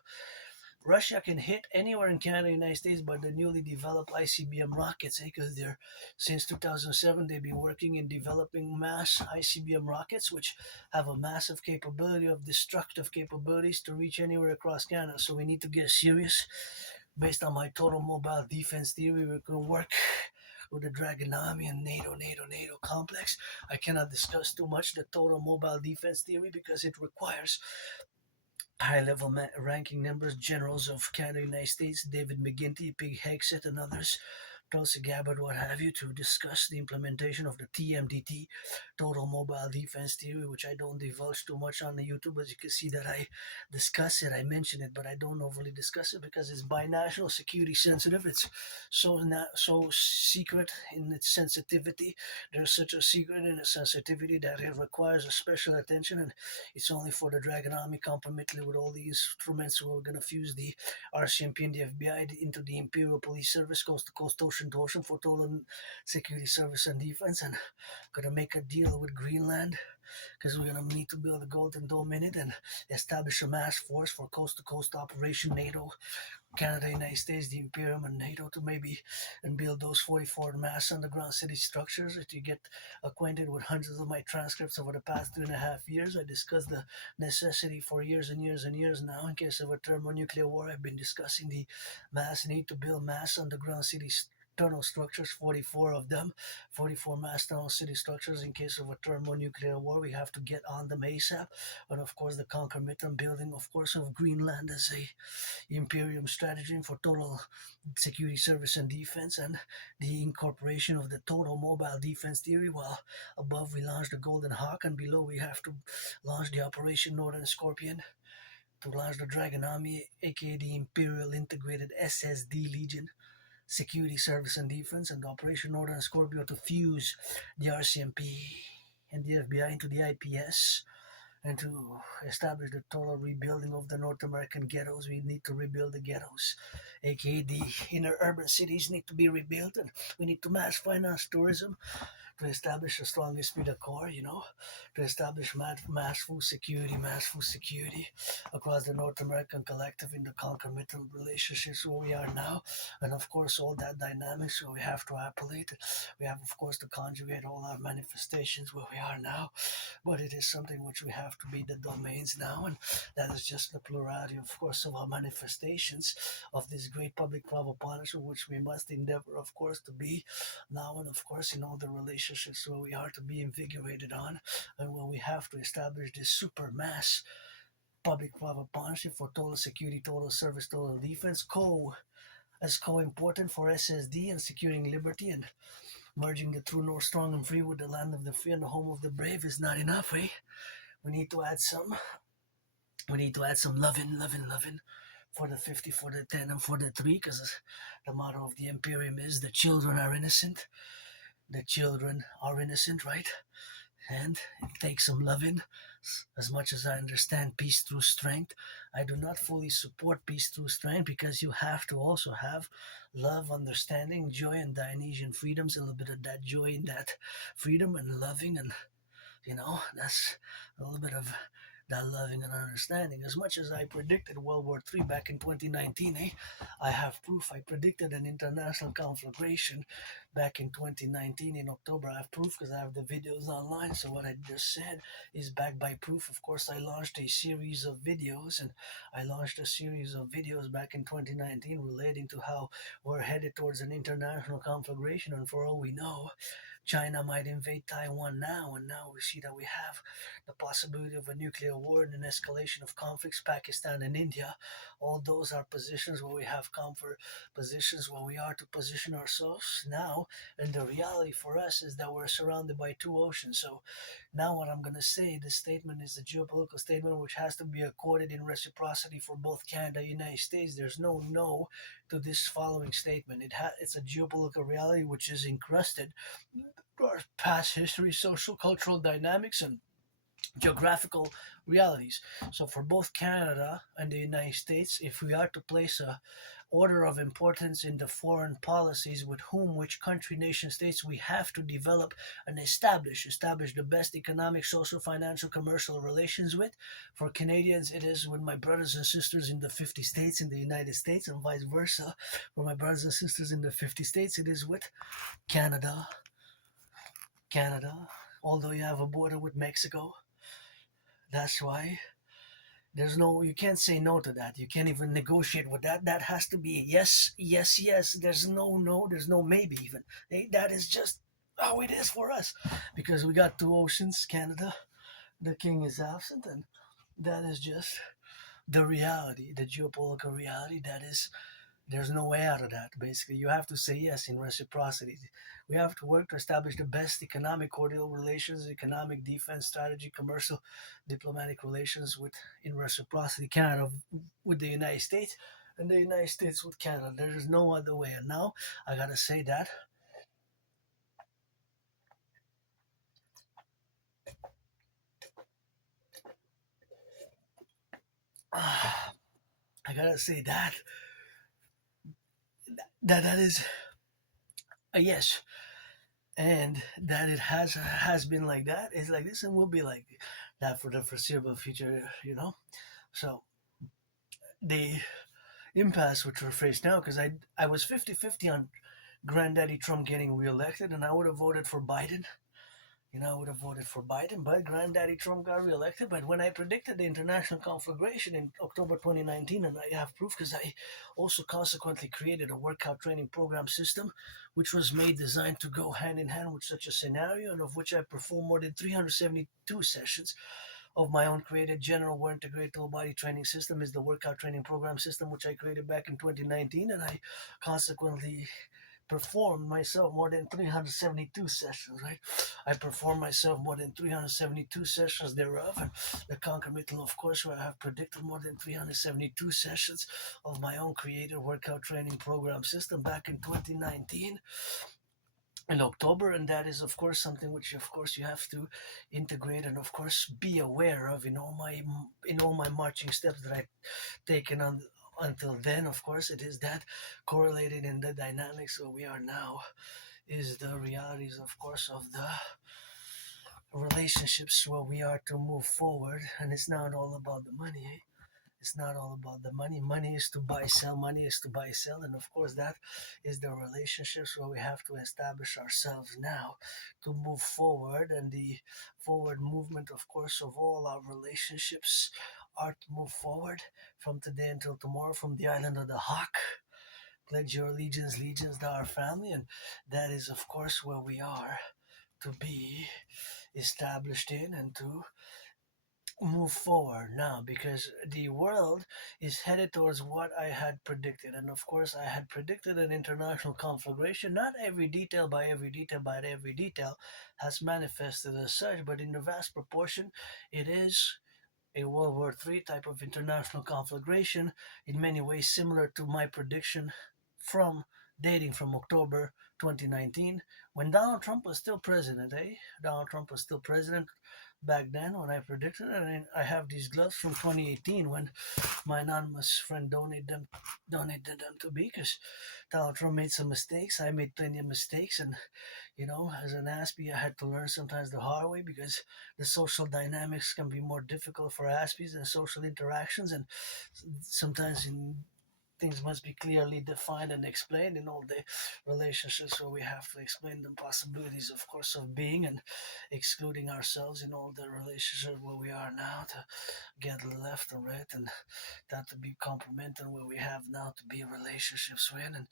Russia can hit anywhere in Canada, United States, by the newly developed ICBM rockets, because they're, since 2007, they've been working in developing mass ICBM rockets, which have a massive capability of destructive capabilities to reach anywhere across Canada. So we need to get serious. Based on my total mobile defense theory, we're going to work with the Draconis and NATO complex. I cannot discuss too much the total mobile defense theory, because it requires high-level ranking members, generals of Canada, United States, David McGuinty, Pig Hegseth, and others, Tulsi Gabbard, what have you, to discuss the implementation of the TMDT, Total Mobile Defense Theory, which I don't divulge too much on the YouTube. As you can see that I discuss it, I mention it, but I don't overly discuss it, because it's by national security sensitive. It's so secret in its sensitivity. There's such a secret in its sensitivity that it requires a special attention, and it's only for the Dragon Army, concomitantly with all the instruments. We're going to fuse the RCMP and the FBI into the Imperial Police Service, coast to coast, ocean to ocean, for total security service and defense. And going to make a deal with Greenland, because we're going to need to build a Golden Dome in it and establish a mass force for coast to coast operation. NATO, Canada, United States, the Imperium, and NATO, to maybe and build those 44 mass underground city structures. If you get acquainted with hundreds of my transcripts over the past 2.5 years, I discussed the necessity for years and years and years now, in case of a thermonuclear war. I've been discussing the mass need to build mass underground cities, tunnel structures, 44 of them, 44 mass tunnel city structures in case of a thermonuclear war. We have to get on them ASAP. And of course, the concomitant building, of course, of Greenland as a Imperium strategy for total security service and defense, and the incorporation of the total mobile defense theory. While above we launch the Golden Hawk, and below we have to launch the Operation Northern Scorpion, to launch the Dragon Army, aka the Imperial Integrated SSD Legion, security service and defense, and Operation Northern Scorpio to fuse the RCMP and the FBI into the IPS, and to establish the total rebuilding of the North American ghettos. We need to rebuild the ghettos, aka the inner urban cities need to be rebuilt, and we need to mass finance tourism to establish a strong esprit de corps, to establish mass food security across the North American collective in the concomitant relationships where we are now. And of course, all that dynamics where we have to appellate. We have, of course, to conjugate all our manifestations where we are now. But it is something which we have to be the domains now. And that is just the plurality, of course, of our manifestations of this great public private partnership, which we must endeavor, of course, to be now. And of course, in all the relationships where we are to be invigorated on, and where we have to establish this super mass public private partnership for total security, total service, total defense, as co-important for SSD and securing liberty and merging the true north strong and free with the land of the free and the home of the brave is not enough, eh? We need to add some. We need to add some loving for the 50, for the 10, and for the 3, because the motto of the Imperium is the children are innocent. The children are innocent, right? And it takes some loving. As much as I understand peace through strength, I do not fully support peace through strength, because you have to also have love, understanding, joy, and Dionysian freedoms. A little bit of that joy in that freedom and loving, and that's a little bit of that loving and understanding. As much as I predicted World War III back in 2019, I have proof. I predicted an international conflagration back in 2019 in October. I have proof because I have the videos online. So what I just said is backed by proof. Of course, I launched a series of videos, back in 2019 relating to how we're headed towards an international conflagration. And for all we know, China might invade Taiwan now, and now we see that we have the possibility of a nuclear war and an escalation of conflicts, Pakistan and India. All those are positions where we have comfort, positions where we are to position ourselves now. And the reality for us is that we're surrounded by two oceans. So now what I'm going to say, this statement is a geopolitical statement which has to be accorded in reciprocity for both Canada and the United States. There's no to this following statement. It's a geopolitical reality which is encrusted our past history, social, cultural dynamics, and geographical realities. So for both Canada and the United States, if we are to place a order of importance in the foreign policies with whom, which country, nation states, we have to develop and establish the best economic, social, financial, commercial relations with. For Canadians, it is with my brothers and sisters in the 50 states in the United States, and vice versa. For my brothers and sisters in the 50 states, it is with Canada. Although you have a border with Mexico, that's why you can't say no to that. You can't even negotiate with that. That has to be yes, yes, yes. There's no, there's no maybe even. That is just how it is for us, because we got two oceans, Canada, the king is absent, and that is just the reality, the geopolitical reality. There's no way out of that. Basically, you have to say yes in reciprocity. We have to work to establish the best economic cordial relations, economic defense strategy, commercial, diplomatic relations in reciprocity. Canada with the United States, and the United States with Canada. There is no other way. And now I gotta say that I gotta say that is a yes, and that it has been like that. It's like this, and will be like that for the foreseeable future. So the impasse which we're faced now, because I was 50-50 on Granddaddy Trump getting reelected, and I would have voted for Biden. I would have voted for Biden, but Granddaddy Trump got reelected. But when I predicted the international conflagration in October 2019, and I have proof because I also consequently created a workout training program system, which was designed to go hand in hand with such a scenario, and of which I performed more than 372 sessions of my own created general war integrated total body training system is the workout training program system, which I created back in 2019, and I consequently performed myself more than 372 sessions, right? I performed myself more than 372 sessions thereof, and the concomitant, of course, where I have predicted more than 372 sessions of my own created workout training program system back in 2019 in October, and that is, of course, something which, of course, you have to integrate and, of course, be aware of in all my marching steps that I've taken on until then. Of course, it is that correlated in the dynamics where we are now is the realities, of course, of the relationships where we are to move forward. And it's not all about the money, eh? It's not all about the money. Money is to buy, sell. Money is to buy, sell. And of course, that is the relationships where we have to establish ourselves now to move forward. And the forward movement, of course, of all our relationships are to move forward from today until tomorrow from the island of the Hawk. Pledge your allegiance to our family. And that is, of course, where we are to be established in and to move forward now, because the world is headed towards what I had predicted. And of course, I had predicted an international conflagration. Not every detail by every detail by every detail has manifested as such, but in the vast proportion, it is a World War III type of international conflagration, in many ways similar to my prediction from dating from October 2019, when Donald Trump was still president, eh? Donald Trump was still president back then when I predicted it. And I have these gloves from 2018 when my anonymous friend donated them to me, because Donald Trump made some mistakes. I made plenty of mistakes, and as an Aspie, I had to learn sometimes the hard way, because the social dynamics can be more difficult for Aspies than social interactions, and sometimes things must be clearly defined and explained in all the relationships where we have to explain the possibilities, of course, of being and excluding ourselves in all the relationships where we are now, to get left and right, and that to be complementing where we have now to be relationships with, and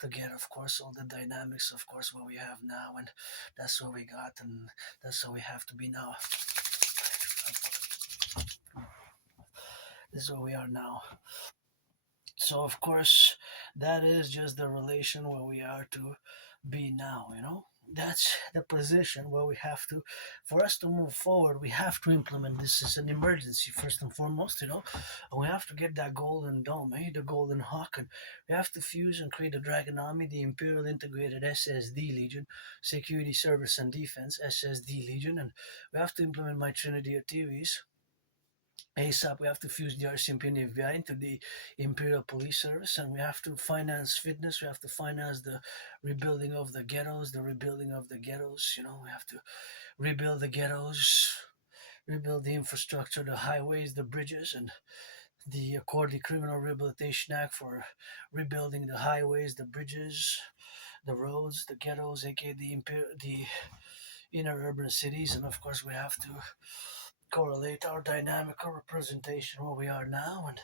to get, of course, all the dynamics, of course, where we have now, and that's what we got, and that's what we have to be now. This is where we are now. So of course, that is just the relation where we are to be now. That's the position where we have to, for us to move forward, we have to implement this as an emergency first and foremost. And we have to get that golden dome, the golden hawk, and we have to fuse and create a dragon army, the Imperial Integrated SSD Legion, Security, Service, and Defense SSD Legion, and we have to implement my Trinity of theories ASAP. We have to fuse the RCMP and the FBI into the Imperial Police Service, and we have to finance fitness. We have to finance the rebuilding of the ghettos, we have to rebuild the ghettos, rebuild the infrastructure, the highways, the bridges, and the accordingly Criminal Rehabilitation Act for rebuilding the highways, the bridges, the roads, the ghettos, aka the inner urban cities, and of course we have to correlate our dynamical representation where we are now, and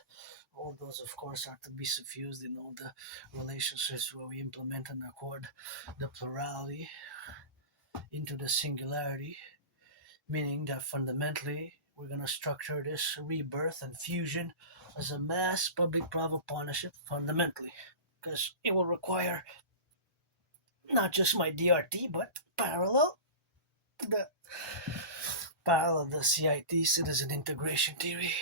all those, of course, are to be suffused in all the relationships where we implement and accord the plurality into the singularity, meaning that fundamentally we're going to structure this rebirth and fusion as a mass public-private partnership fundamentally, because it will require not just my DRT, but the CIT, citizen integration theory,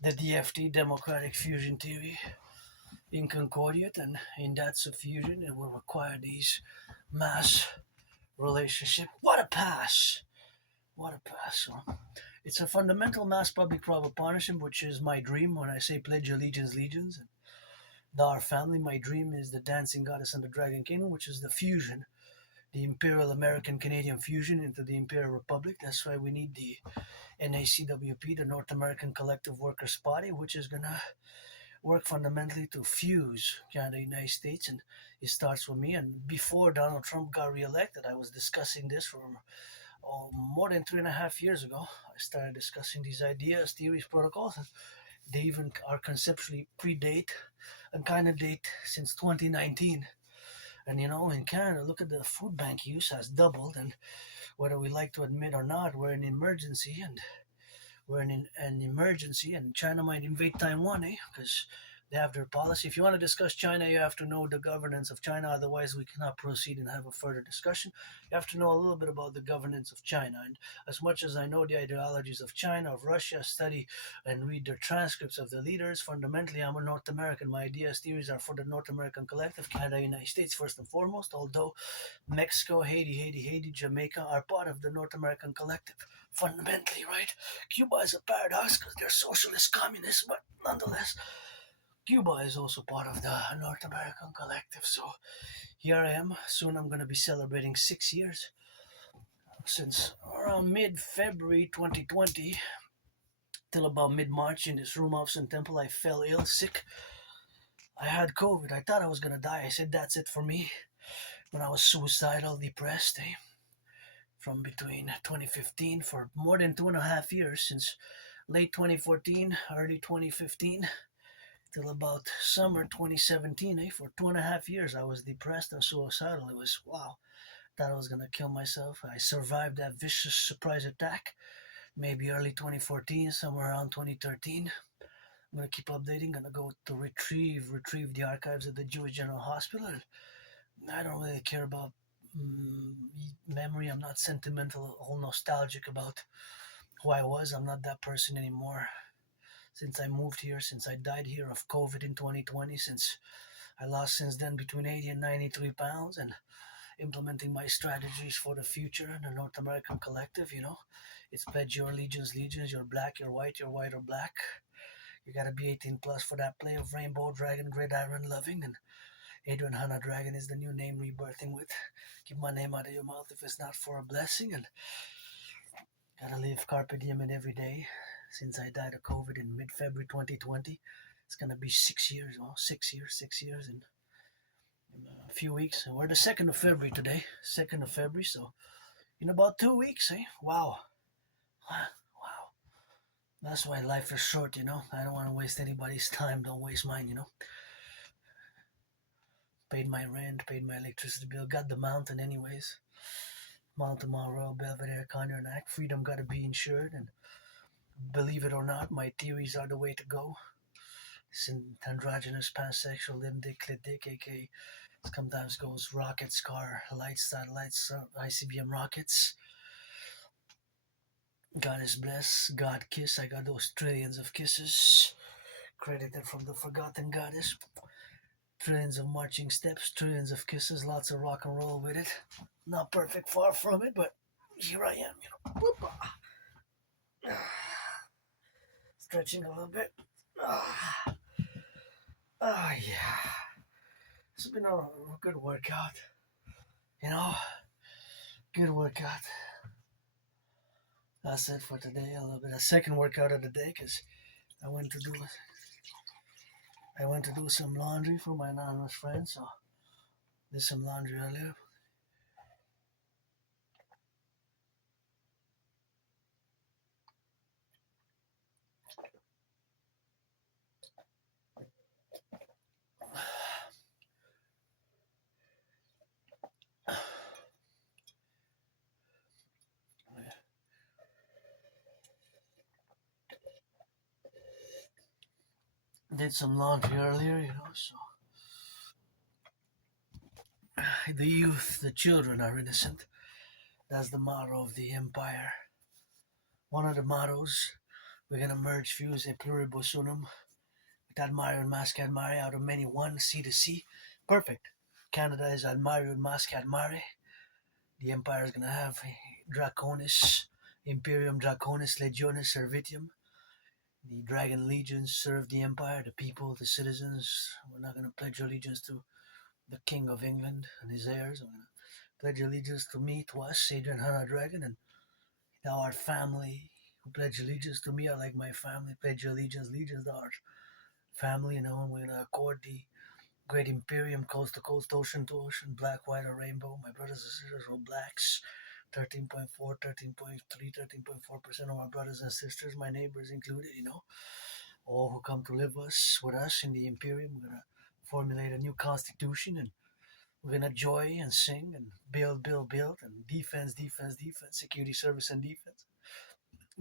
the DFT, democratic fusion theory, in concordiate, and in that suffusion, it will require these mass relationship. What a pass! What a pass! Huh? It's a fundamental mass public-private partnership, which is my dream when I say pledge allegiance, legions. And our family, my dream is the dancing goddess and the dragon kingdom, which is the fusion, the Imperial American Canadian fusion into the Imperial Republic. That's why we need the N.A.C.W.P, the North American Collective Workers' Party, which is going to work fundamentally to fuse Canada and the United States. And it starts with me. And before Donald Trump got reelected, I was discussing this for more than 3.5 years ago. I started discussing these ideas, theories, protocols, and they even are conceptually predate and kind of date since 2019. And in Canada, look at the food bank use has doubled, and whether we like to admit or not, we're in emergency, and China might invade Taiwan, because they have their policy. If you want to discuss China, you have to know the governance of China. Otherwise, we cannot proceed and have a further discussion. You have to know a little bit about the governance of China. And as much as I know the ideologies of China, of Russia, study and read their transcripts of the leaders, fundamentally, I'm a North American. My ideas, theories are for the North American collective, Canada, United States, first and foremost, although Mexico, Haiti, Jamaica are part of the North American collective. Fundamentally, right? Cuba is a paradox because they're socialist communists, but nonetheless, Cuba is also part of the North American Collective. So here I am. Soon I'm going to be celebrating 6 years. Since around mid-February 2020 till about mid-March in this room of Sun Temple, I fell ill, sick. I had COVID. I thought I was going to die. I said, that's it for me. When I was suicidal, depressed, from between 2015 for more than 2.5 years, since late 2014, early 2015, till about summer 2017, for 2.5 years, I was depressed and suicidal. It was wow. Thought I was gonna kill myself. I survived that vicious surprise attack, maybe early 2014, somewhere around 2013. I'm gonna keep updating. Gonna go to retrieve the archives of the Jewish General Hospital. I don't really care about memory. I'm not sentimental or nostalgic about who I was. I'm not that person anymore. Since I moved here, since I died here of COVID in 2020, since I lost since then between 80 and 93 pounds, and implementing my strategies for the future, the North American Collective, it's pledge your allegiance, you're black, you're white or black. You gotta be 18 plus for that play of Rainbow Dragon, Gridiron Loving, and Adrian Hanna Dragon is the new name rebirthing with. Keep my name out of your mouth if it's not for a blessing, and gotta live carpe diem in every day. Since I died of COVID in mid-February 2020, it's gonna be 6 years. Oh, 6 years, in a few weeks. And we're the 2nd of February today, 2nd of February. So in about 2 weeks, Wow, wow. That's why life is short. I don't want to waste anybody's time. Don't waste mine. Paid my rent, paid my electricity bill, got the mountain anyways. Mountain Mall Royal Belvedere, Cognac, freedom got to be insured, and believe it or not, my theories are the way to go. Androgynous, pansexual, limbic, clitic, aka sometimes goes rocket scar, light satellites, ICBM rockets. God is blessed, God kiss. I got those trillions of kisses, credited from the forgotten goddess. Trillions of marching steps, trillions of kisses, lots of rock and roll with it. Not perfect, far from it, but here I am. Stretching a little bit. Yeah. It's been a good workout. Good workout. That's it for today. A little bit of second workout of the day because I went to do some laundry for my anonymous friend. So did some laundry earlier. Did some laundry earlier, so the youth, the children are innocent. That's the motto of the empire. One of the mottos, we're gonna merge, fuse, e pluribus unum, with admire and mask admire, out of many one, sea to sea. Perfect. Canada is admire and mask admire. The empire is gonna have Draconis, Imperium, Draconis, Legionis, Servitium. The dragon legions serve the empire, the people, the citizens. We're not gonna pledge allegiance to the King of England and his heirs. I'm gonna pledge allegiance to me, to us, Adrian Hanna Dragon, and thou art family. Who pledge allegiance to me are like my family. Pledge allegiance to our family, and we're gonna accord the great Imperium, coast to coast, ocean to ocean, black, white, or rainbow. My brothers and sisters are blacks. 13.4, 13.3, 13.4% of my brothers and sisters, my neighbors included, all who come to live with us in the Imperium. We're gonna formulate a new constitution, and we're gonna joy and sing and build, and defense, security, service, and defense.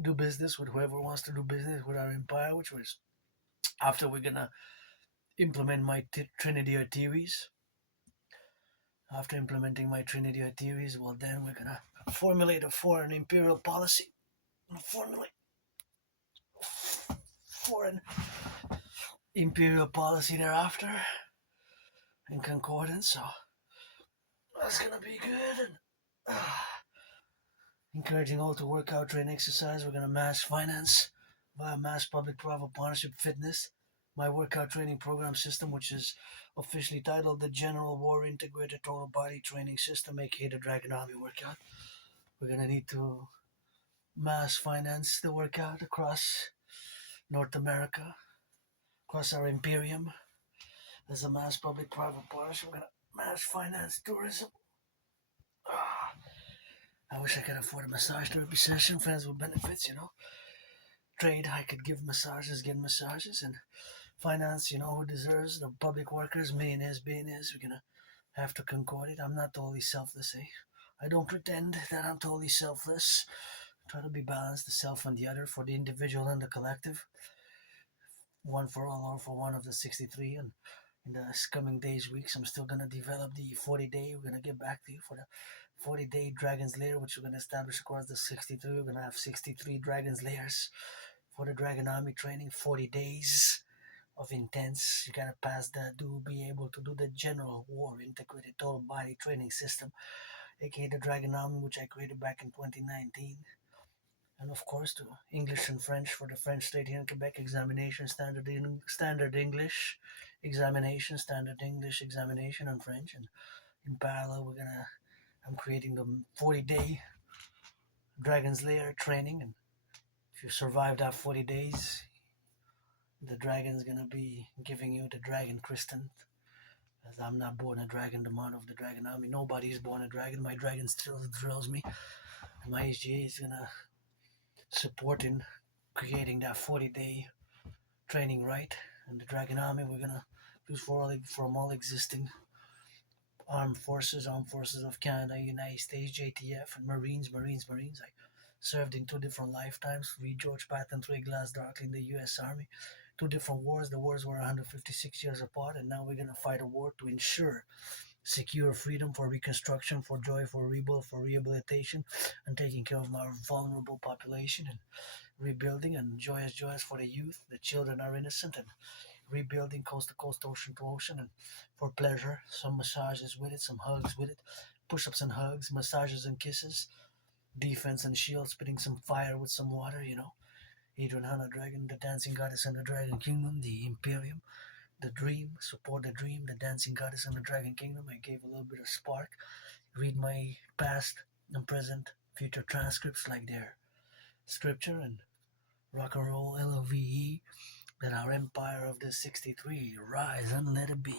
Do business with whoever wants to do business with our empire, which was after we're gonna implement my Trinity of theories. After implementing my Trinity of theories, well, then we're gonna formulate a foreign imperial policy. Formulate foreign imperial policy thereafter in concordance. So that's gonna be good. And, encouraging all to work out, train, exercise. We're gonna mass finance via mass public private partnership fitness. my workout training program system, which is officially titled the General War Integrated Total Body Training System, aka the Draconis workout. We're gonna need to mass finance the workout across North America, across our Imperium. As a mass public private partnership, we're gonna mass finance tourism. Ah, I wish I could afford a massage therapy session, friends with benefits, Trade, I could give massages, get massages, and finance, who deserves the public workers, millionaires, billionaires. We're gonna have to concord it. I'm not totally selfless, eh? I don't pretend that I'm totally selfless. I try to be balanced, the self and the other, for the individual and the collective. One for all, all for one of the 63. And in the coming days, weeks, I'm still gonna develop the 40-day. We're gonna get back to you for the 40-day Dragon's Lair, which we're gonna establish across the 63. We're gonna have 63 Dragon's Lairs for the Draconis training. 40 days of intense. You gotta pass that to be able to do the General War Integrated Total Body Training System, aka the Draconis, which I created back in 2019. And of course, the English and French for the French state here in Quebec examination, standard English examination, standard English examination on French. And in parallel, I'm creating the 40-day Dragon's Lair training. And if you survive that 40 days, the dragon's gonna be giving you the dragon Kristen. As I'm not born a dragon, the man of the dragon army. Nobody's born a dragon. My dragon still thrills me. And my HGA is gonna support in creating that 40-day training, right? And the dragon army we're gonna use from all existing armed forces of Canada, United States, JTF, and Marines. I served in 2 different lifetimes. Read George Patton, 3 Glass Darkly in the U.S. Army. 2 different wars. The wars were 156 years apart, and now we're gonna fight a war to ensure secure freedom, for reconstruction, for joy, for rebuild, for rehabilitation, and taking care of our vulnerable population, and rebuilding, and joyous for the youth. The children are innocent, and rebuilding coast to coast, ocean to ocean, and for pleasure. Some massages with it, some hugs with it, push-ups and hugs, massages and kisses, defense and shield, spitting some fire with some water, Adrian Hanna Dragon, the dancing goddess and the dragon kingdom, the Imperium, the dream, support the dream, the dancing goddess and the dragon kingdom. I gave a little bit of spark. Read my past and present, future transcripts like their scripture, and rock and roll LOVE. Let our empire of the 63 rise and let it be.